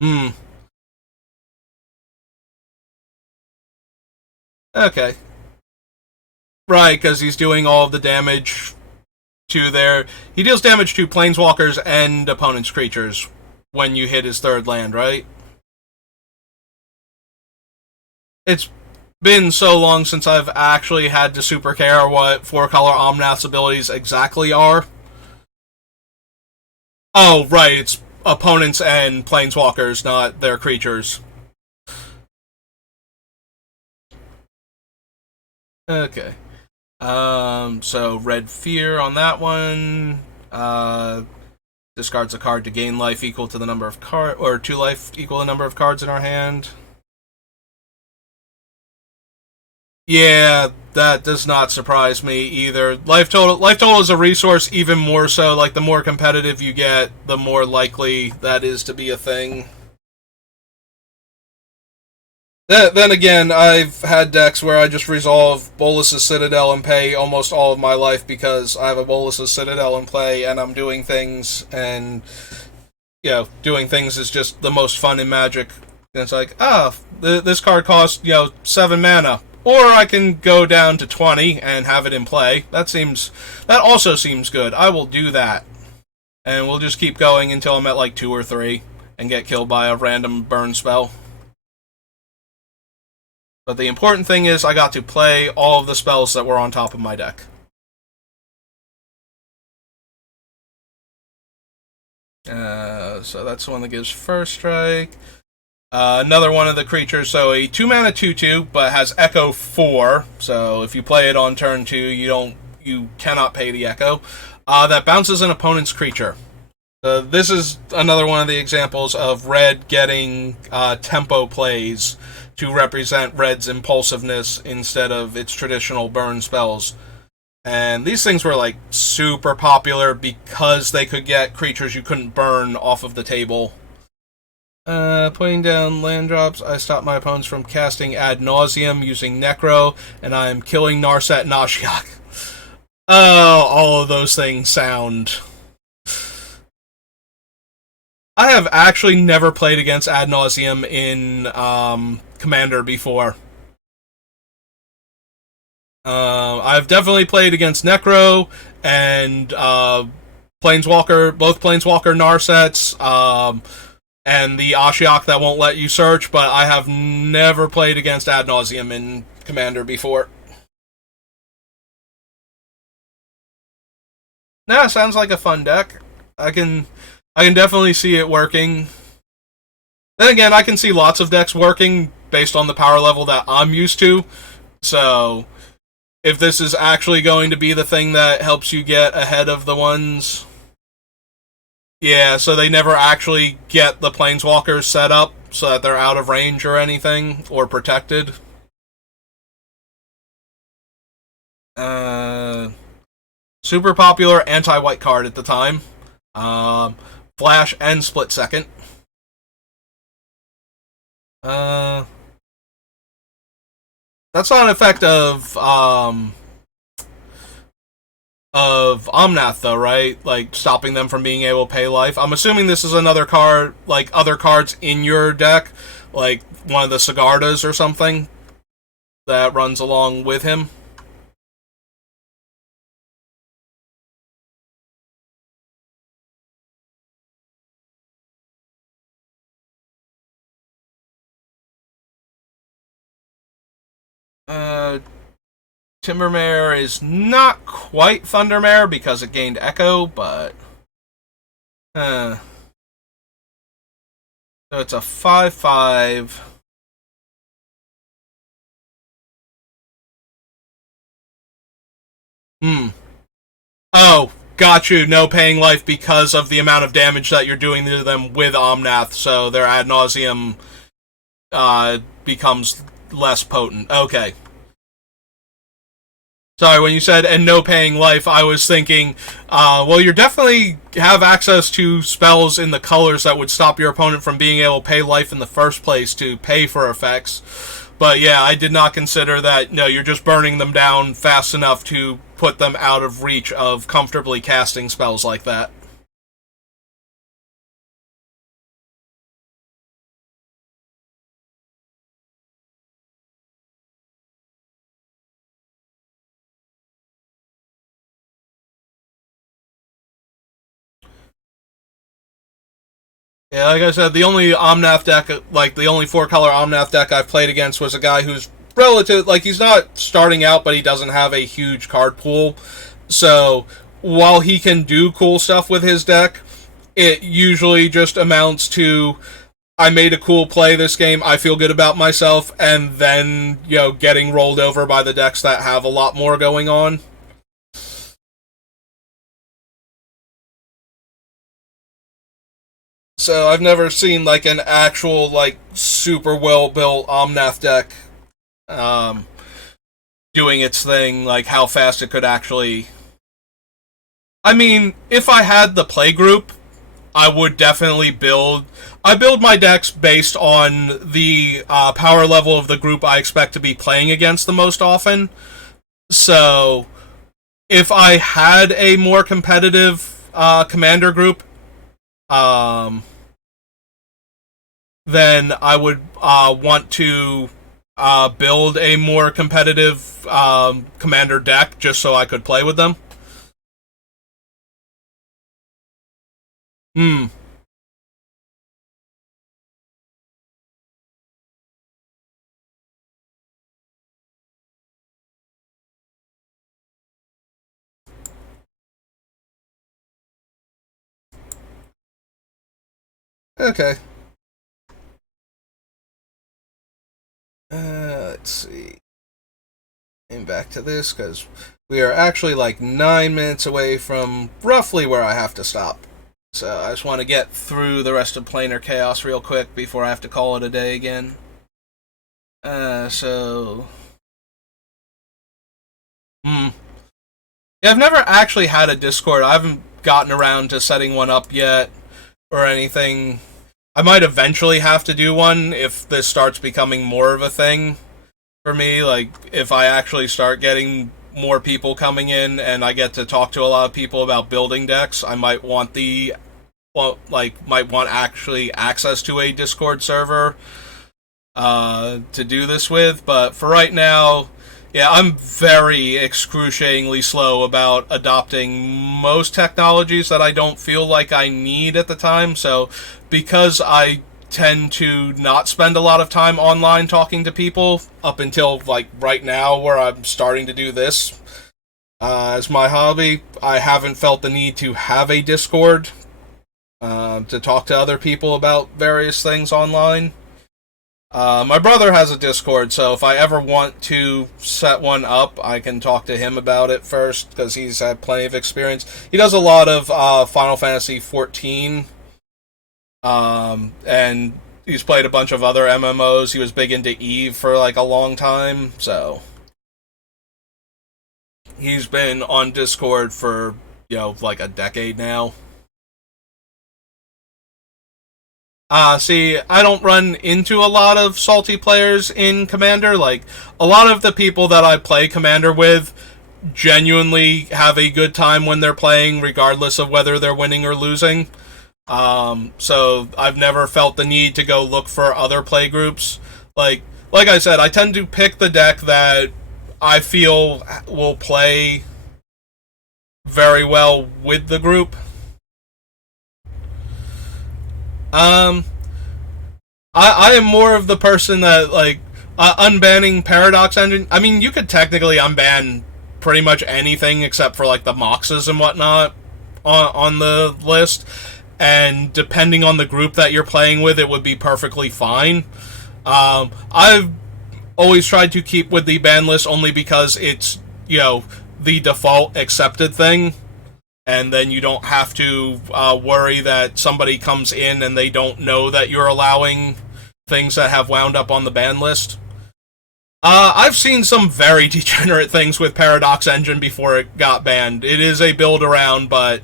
Hmm. Okay. Right, because he's doing all of the damage to their. He deals damage to planeswalkers and opponents' creatures when you hit his third land, right? It's been so long since I've actually had to super care what 4-color Omnath's abilities exactly are. Oh, right, it's opponents and planeswalkers, not their creatures. Okay. So Red Fear on that one. Discards a card to gain life equal to the number of card, or 2 life equal the number of cards in our hand. Yeah, that does not surprise me either. Life total is a resource, even more so. Like, the more competitive you get, the more likely that is to be a thing. Then again, I've had decks where I just resolve Bolas's Citadel and pay almost all of my life because I have a Bolas's Citadel in play and I'm doing things, and, you know, doing things is just the most fun in Magic. And it's like, this card costs, 7 mana. Or I can go down to 20 and have it in play. That also seems good. I will do that. And we'll just keep going until I'm at like 2 or 3 and get killed by a random burn spell. But the important thing is I got to play all of the spells that were on top of my deck. So that's the one that gives first strike. Another one of the creatures, so a 2-mana 2/2, but has Echo 4. So if you play it on turn 2, you cannot pay the Echo. That bounces an opponent's creature. This is another one of the examples of Red getting tempo plays to represent Red's impulsiveness instead of its traditional burn spells. And these things were like super popular because they could get creatures you couldn't burn off of the table. Putting down land drops, I stop my opponents from casting Ad Nauseam using Necro, and I am killing Narset and Ashiok. Oh, all of those things sound. I have actually never played against Ad Nauseam in Commander before. I've definitely played against Necro and Planeswalker, both Planeswalker Narsets, and the Ashiok that won't let you search, but I have never played against Ad Nauseam in Commander before. Nah, sounds like a fun deck. I can definitely see it working. Then again, I can see lots of decks working based on the power level that I'm used to. So, if this is actually going to be the thing that helps you get ahead of the ones. Yeah, so they never actually get the Planeswalkers set up so that they're out of range or anything, or protected. Uh, Super popular anti-white card at the time. Flash and split second. Uh, that's not an effect of Omnath though, right? Like stopping them from being able to pay life. I'm assuming this is another card, like other cards in your deck, like one of the Sigardas or something that runs along with him. Uh, Timbermare is not quite Thundermare because it gained Echo, but so it's a 5/5. Hmm. Oh, got you. No paying life because of the amount of damage that you're doing to them with Omnath, so their ad nauseum becomes less potent. Okay. Sorry, when you said and no paying life, I was thinking, well, you definitely have access to spells in the colors that would stop your opponent from being able to pay life in the first place to pay for effects. But yeah, I did not consider that, no, you're just burning them down fast enough to put them out of reach of comfortably casting spells like that. Yeah, like I said, the only Omnath deck, like the only four-color Omnath deck I've played against was a guy who's relative, like he's not starting out, but he doesn't have a huge card pool. So while he can do cool stuff with his deck, it usually just amounts to I made a cool play this game, I feel good about myself, and then, getting rolled over by the decks that have a lot more going on. So I've never seen like an actual like super well built Omnath deck um, doing its thing, like how fast it could actually. I mean, if I had the play group, I would definitely build. I build my decks based on the power level of the group I expect to be playing against the most often. So if I had a more competitive commander group, um, then I would want to build a more competitive commander deck just so I could play with them. Hmm. Okay. Let's see. And back to this because we are actually like 9 minutes away from roughly where I have to stop. So I just want to get through the rest of Planar Chaos real quick before I have to call it a day again. So. Yeah, I've never actually had a Discord. I haven't gotten around to setting one up yet or anything. I might eventually have to do one if this starts becoming more of a thing for me. Like, if I actually start getting more people coming in and I get to talk to a lot of people about building decks, I might want might want actually access to a Discord server to do this with. But for right now, Yeah, I'm very excruciatingly slow about adopting most technologies that I don't feel like I need at the time. So, because I tend to not spend a lot of time online talking to people up until like right now, where I'm starting to do this as my hobby, I haven't felt the need to have a Discord to talk to other people about various things online. My brother has a Discord, so if I ever want to set one up, I can talk to him about it first, because he's had plenty of experience. He does a lot of Final Fantasy 14, and he's played a bunch of other MMOs. He was big into Eve for like a long time, so he's been on Discord for, like a decade now. See, I don't run into a lot of salty players in Commander. Like, a lot of the people that I play Commander with genuinely have a good time when they're playing, regardless of whether they're winning or losing. So I've never felt the need to go look for other play groups. Like I said, I tend to pick the deck that I feel will play very well with the group. I am more of the person that, like, unbanning Paradox Engine. I mean, you could technically unban pretty much anything except for, like, the Moxes and whatnot on the list. And depending on the group that you're playing with, it would be perfectly fine. I've always tried to keep with the ban list only because it's, the default accepted thing. And then you don't have to worry that somebody comes in and they don't know that you're allowing things that have wound up on the ban list. I've seen some very degenerate things with Paradox Engine before it got banned. It is a build around, but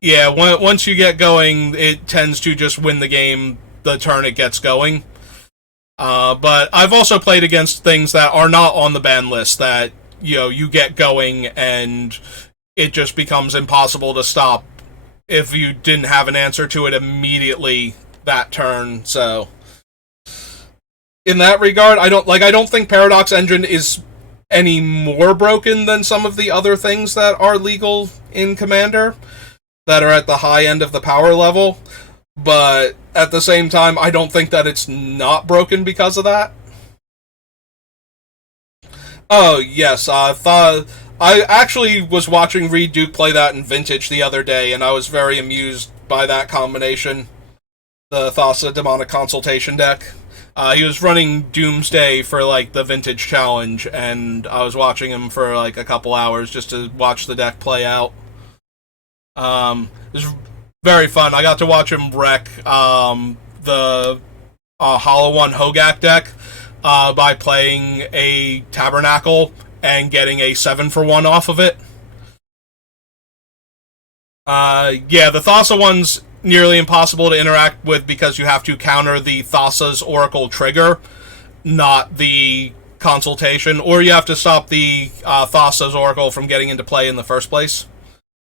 yeah, once you get going, it tends to just win the game the turn it gets going. But I've also played against things that are not on the ban list that, you get going and it just becomes impossible to stop if you didn't have an answer to it immediately that turn. So, in that regard, I don't think Paradox Engine is any more broken than some of the other things that are legal in Commander that are at the high end of the power level. But at the same time, I don't think that it's not broken because of that. Oh, yes, I actually was watching Reed Duke play that in Vintage the other day, and I was very amused by that combination. The Thassa Demonic Consultation deck. He was running Doomsday for, like, the Vintage Challenge, and I was watching him for, like, a couple hours just to watch the deck play out. It was very fun. I got to watch him wreck the Hollow One Hogak deck by playing a Tabernacle and getting a 7-for-1 off of it. Yeah, the Thassa one's nearly impossible to interact with because you have to counter the Thassa's Oracle trigger, not the Consultation, or you have to stop the Thassa's Oracle from getting into play in the first place.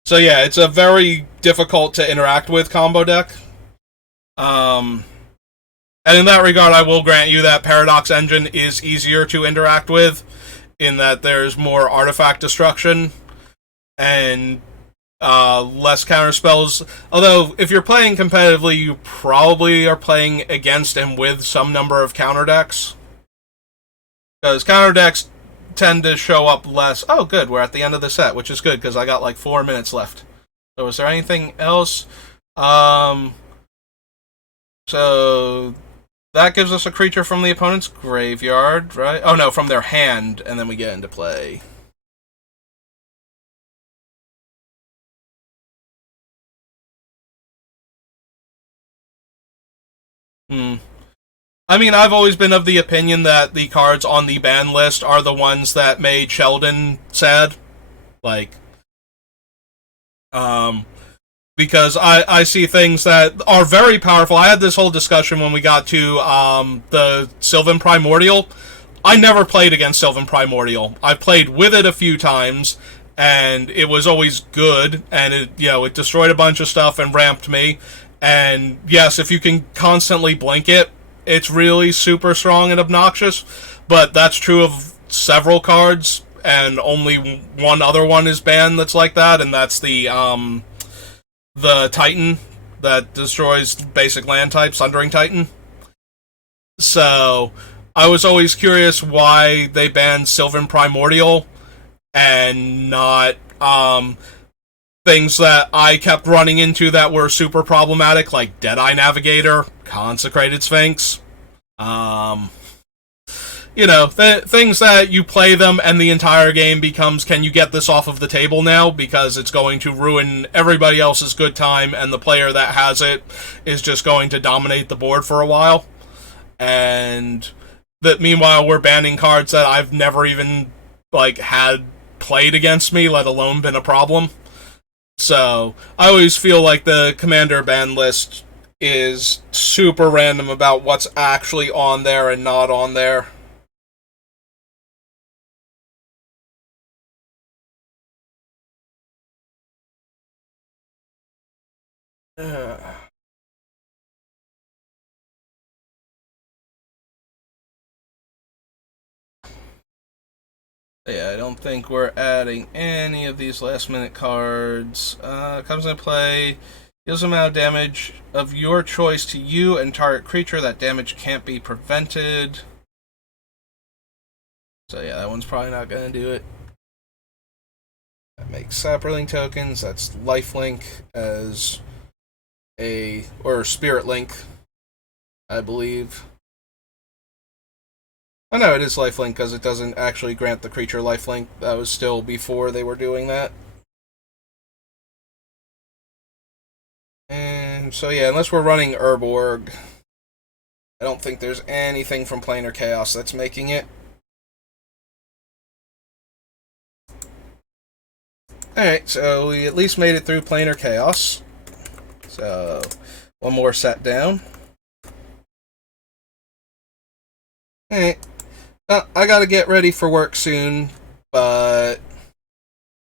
So yeah, it's a very difficult to interact with combo deck. And in that regard, I will grant you that Paradox Engine is easier to interact with, in that there's more artifact destruction and less counter spells. Although, if you're playing competitively, you probably are playing against and with some number of counter decks. Because counter decks tend to show up less. Oh, good, we're at the end of the set, which is good, because I got like 4 minutes left. So, is there anything else? So that gives us a creature from the opponent's graveyard, right? Oh no, from their hand, and then we get into play. I mean, I've always been of the opinion that the cards on the ban list are the ones that made Sheldon sad. Like, because I see things that are very powerful. I had this whole discussion when we got to the Sylvan Primordial. I never played against Sylvan Primordial. I played with it a few times, and it was always good, and it destroyed a bunch of stuff and ramped me. And yes, if you can constantly blink it, it's really super strong and obnoxious, but that's true of several cards, and only one other one is banned that's like that, and that's the Titan that destroys basic land types, Sundering Titan. So I was always curious why they banned Sylvan Primordial and not things that I kept running into that were super problematic, like Deadeye Navigator, Consecrated Sphinx. Things that you play them and the entire game becomes, can you get this off of the table now? Because it's going to ruin everybody else's good time, and the player that has it is just going to dominate the board for a while. And that meanwhile, we're banning cards that I've never even, had played against me, let alone been a problem. So, I always feel like the Commander ban list is super random about what's actually on there and not on there. Yeah, I don't think we're adding any of these last minute cards. Comes into play, deals amount of damage of your choice to you and target creature. That damage can't be prevented. So yeah, that one's probably not going to do it. That makes Sapperling tokens. That's Lifelink as or Spirit Link, I believe. Oh no, it is lifelink because it doesn't actually grant the creature lifelink. That was still before they were doing that. And so yeah, unless we're running Urborg, I don't think there's anything from Planar Chaos that's making it. Alright, so we at least made it through Planar Chaos. So, one more set down. Alright. I gotta get ready for work soon, but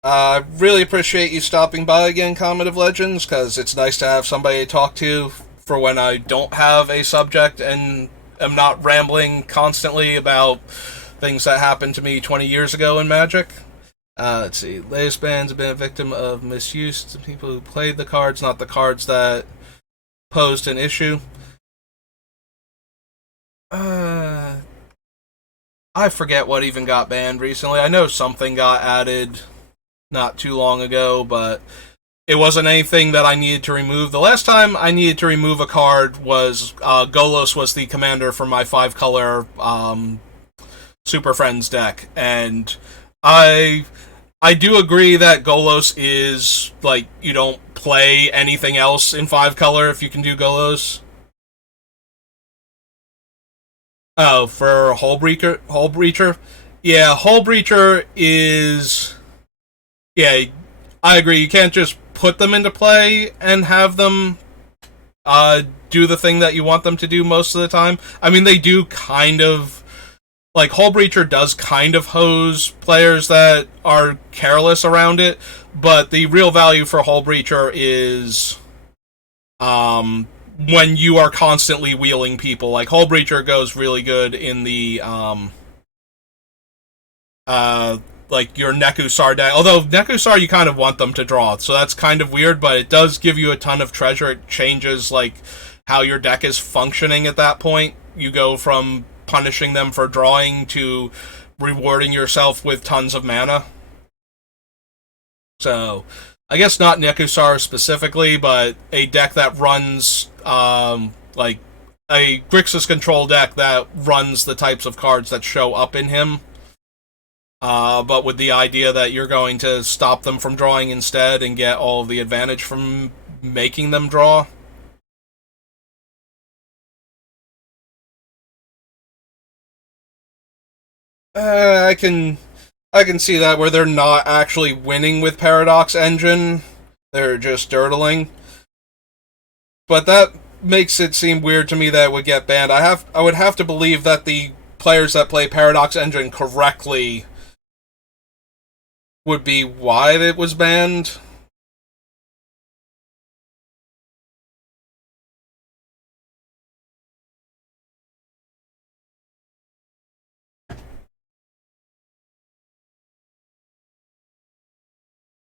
I really appreciate you stopping by again, Comet of Legends, because it's nice to have somebody to talk to for when I don't have a subject and am not rambling constantly about things that happened to me 20 years ago in Magic. Let's see. Latest bands have been a victim of misuse to people who played the cards, not the cards that posed an issue. I forget what even got banned recently. I know something got added not too long ago, but it wasn't anything that I needed to remove. The last time I needed to remove a card was Golos was the commander for my 5-color Super Friends deck, and I do agree that Golos is, you don't play anything else in 5-color if you can do Golos. Oh, for Hullbreacher? Yeah, Hullbreacher is... Yeah, I agree. You can't just put them into play and have them do the thing that you want them to do most of the time. I mean, they do kind of... Hullbreacher does kind of hose players that are careless around it, but the real value for Hullbreacher is... when you are constantly wheeling people. Hullbreacher goes really good in the your Nekusar deck. Although Nekusar you kind of want them to draw, so that's kind of weird, but it does give you a ton of treasure. It changes how your deck is functioning at that point. You go from punishing them for drawing to rewarding yourself with tons of mana. So I guess not Nekusar specifically, but a deck that runs a Grixis control deck that runs the types of cards that show up in him, but with the idea that you're going to stop them from drawing instead and get all of the advantage from making them draw. I can see that, where they're not actually winning with Paradox Engine, they're just dirtling. But that makes it seem weird to me that it would get banned. I would have to believe that the players that play Paradox Engine correctly would be why it was banned.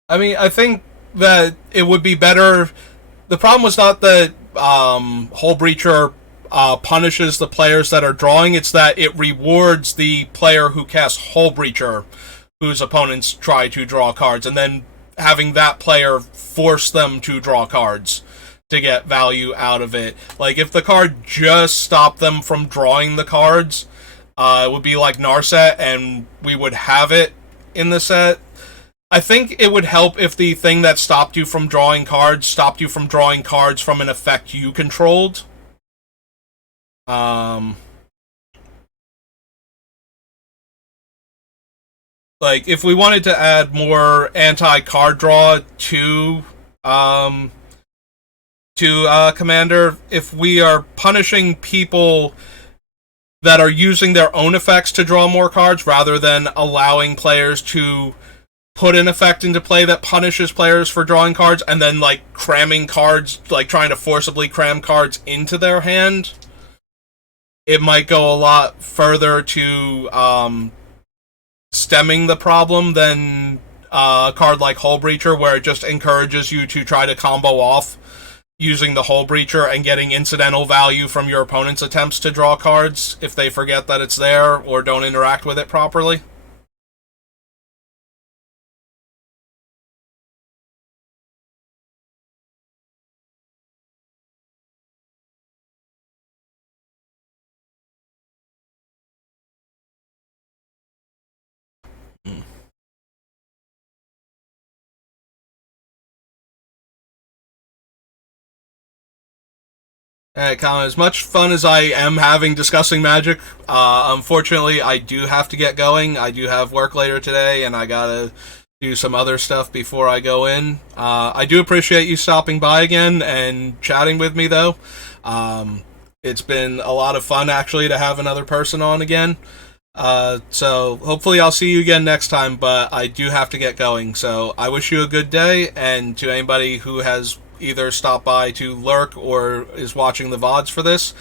I mean, I think that it would be better. The problem was not that Hull Breacher punishes the players that are drawing, it's that it rewards the player who casts Hull Breacher, whose opponents try to draw cards, and then having that player force them to draw cards to get value out of it. Like, if the card just stopped them from drawing the cards, it would be like Narset, and we would have it in the set. I think it would help if the thing that stopped you from drawing cards stopped you from drawing cards from an effect you controlled. Like, if we wanted to add more anti-card draw to Commander, if we are punishing people that are using their own effects to draw more cards rather than allowing players to put an effect into play that punishes players for drawing cards and then, like, cramming cards, like trying to forcibly cram cards into their hand, it might go a lot further to stemming the problem than a card like Hull Breacher, where it just encourages you to try to combo off using the Hull Breacher and getting incidental value from your opponent's attempts to draw cards if they forget that it's there or don't interact with it properly. Colin, as much fun as I am having discussing Magic, unfortunately, I do have to get going. I do have work later today, and I gotta do some other stuff before I go in. I do appreciate you stopping by again and chatting with me, though. It's been a lot of fun, actually, to have another person on again. So hopefully I'll see you again next time, but I do have to get going. So I wish you a good day, and to anybody who has either stopped by to lurk or is watching the VODs for this,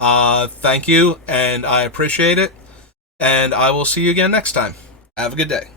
thank you, and I appreciate it, and I will see you again next time. Have a good day.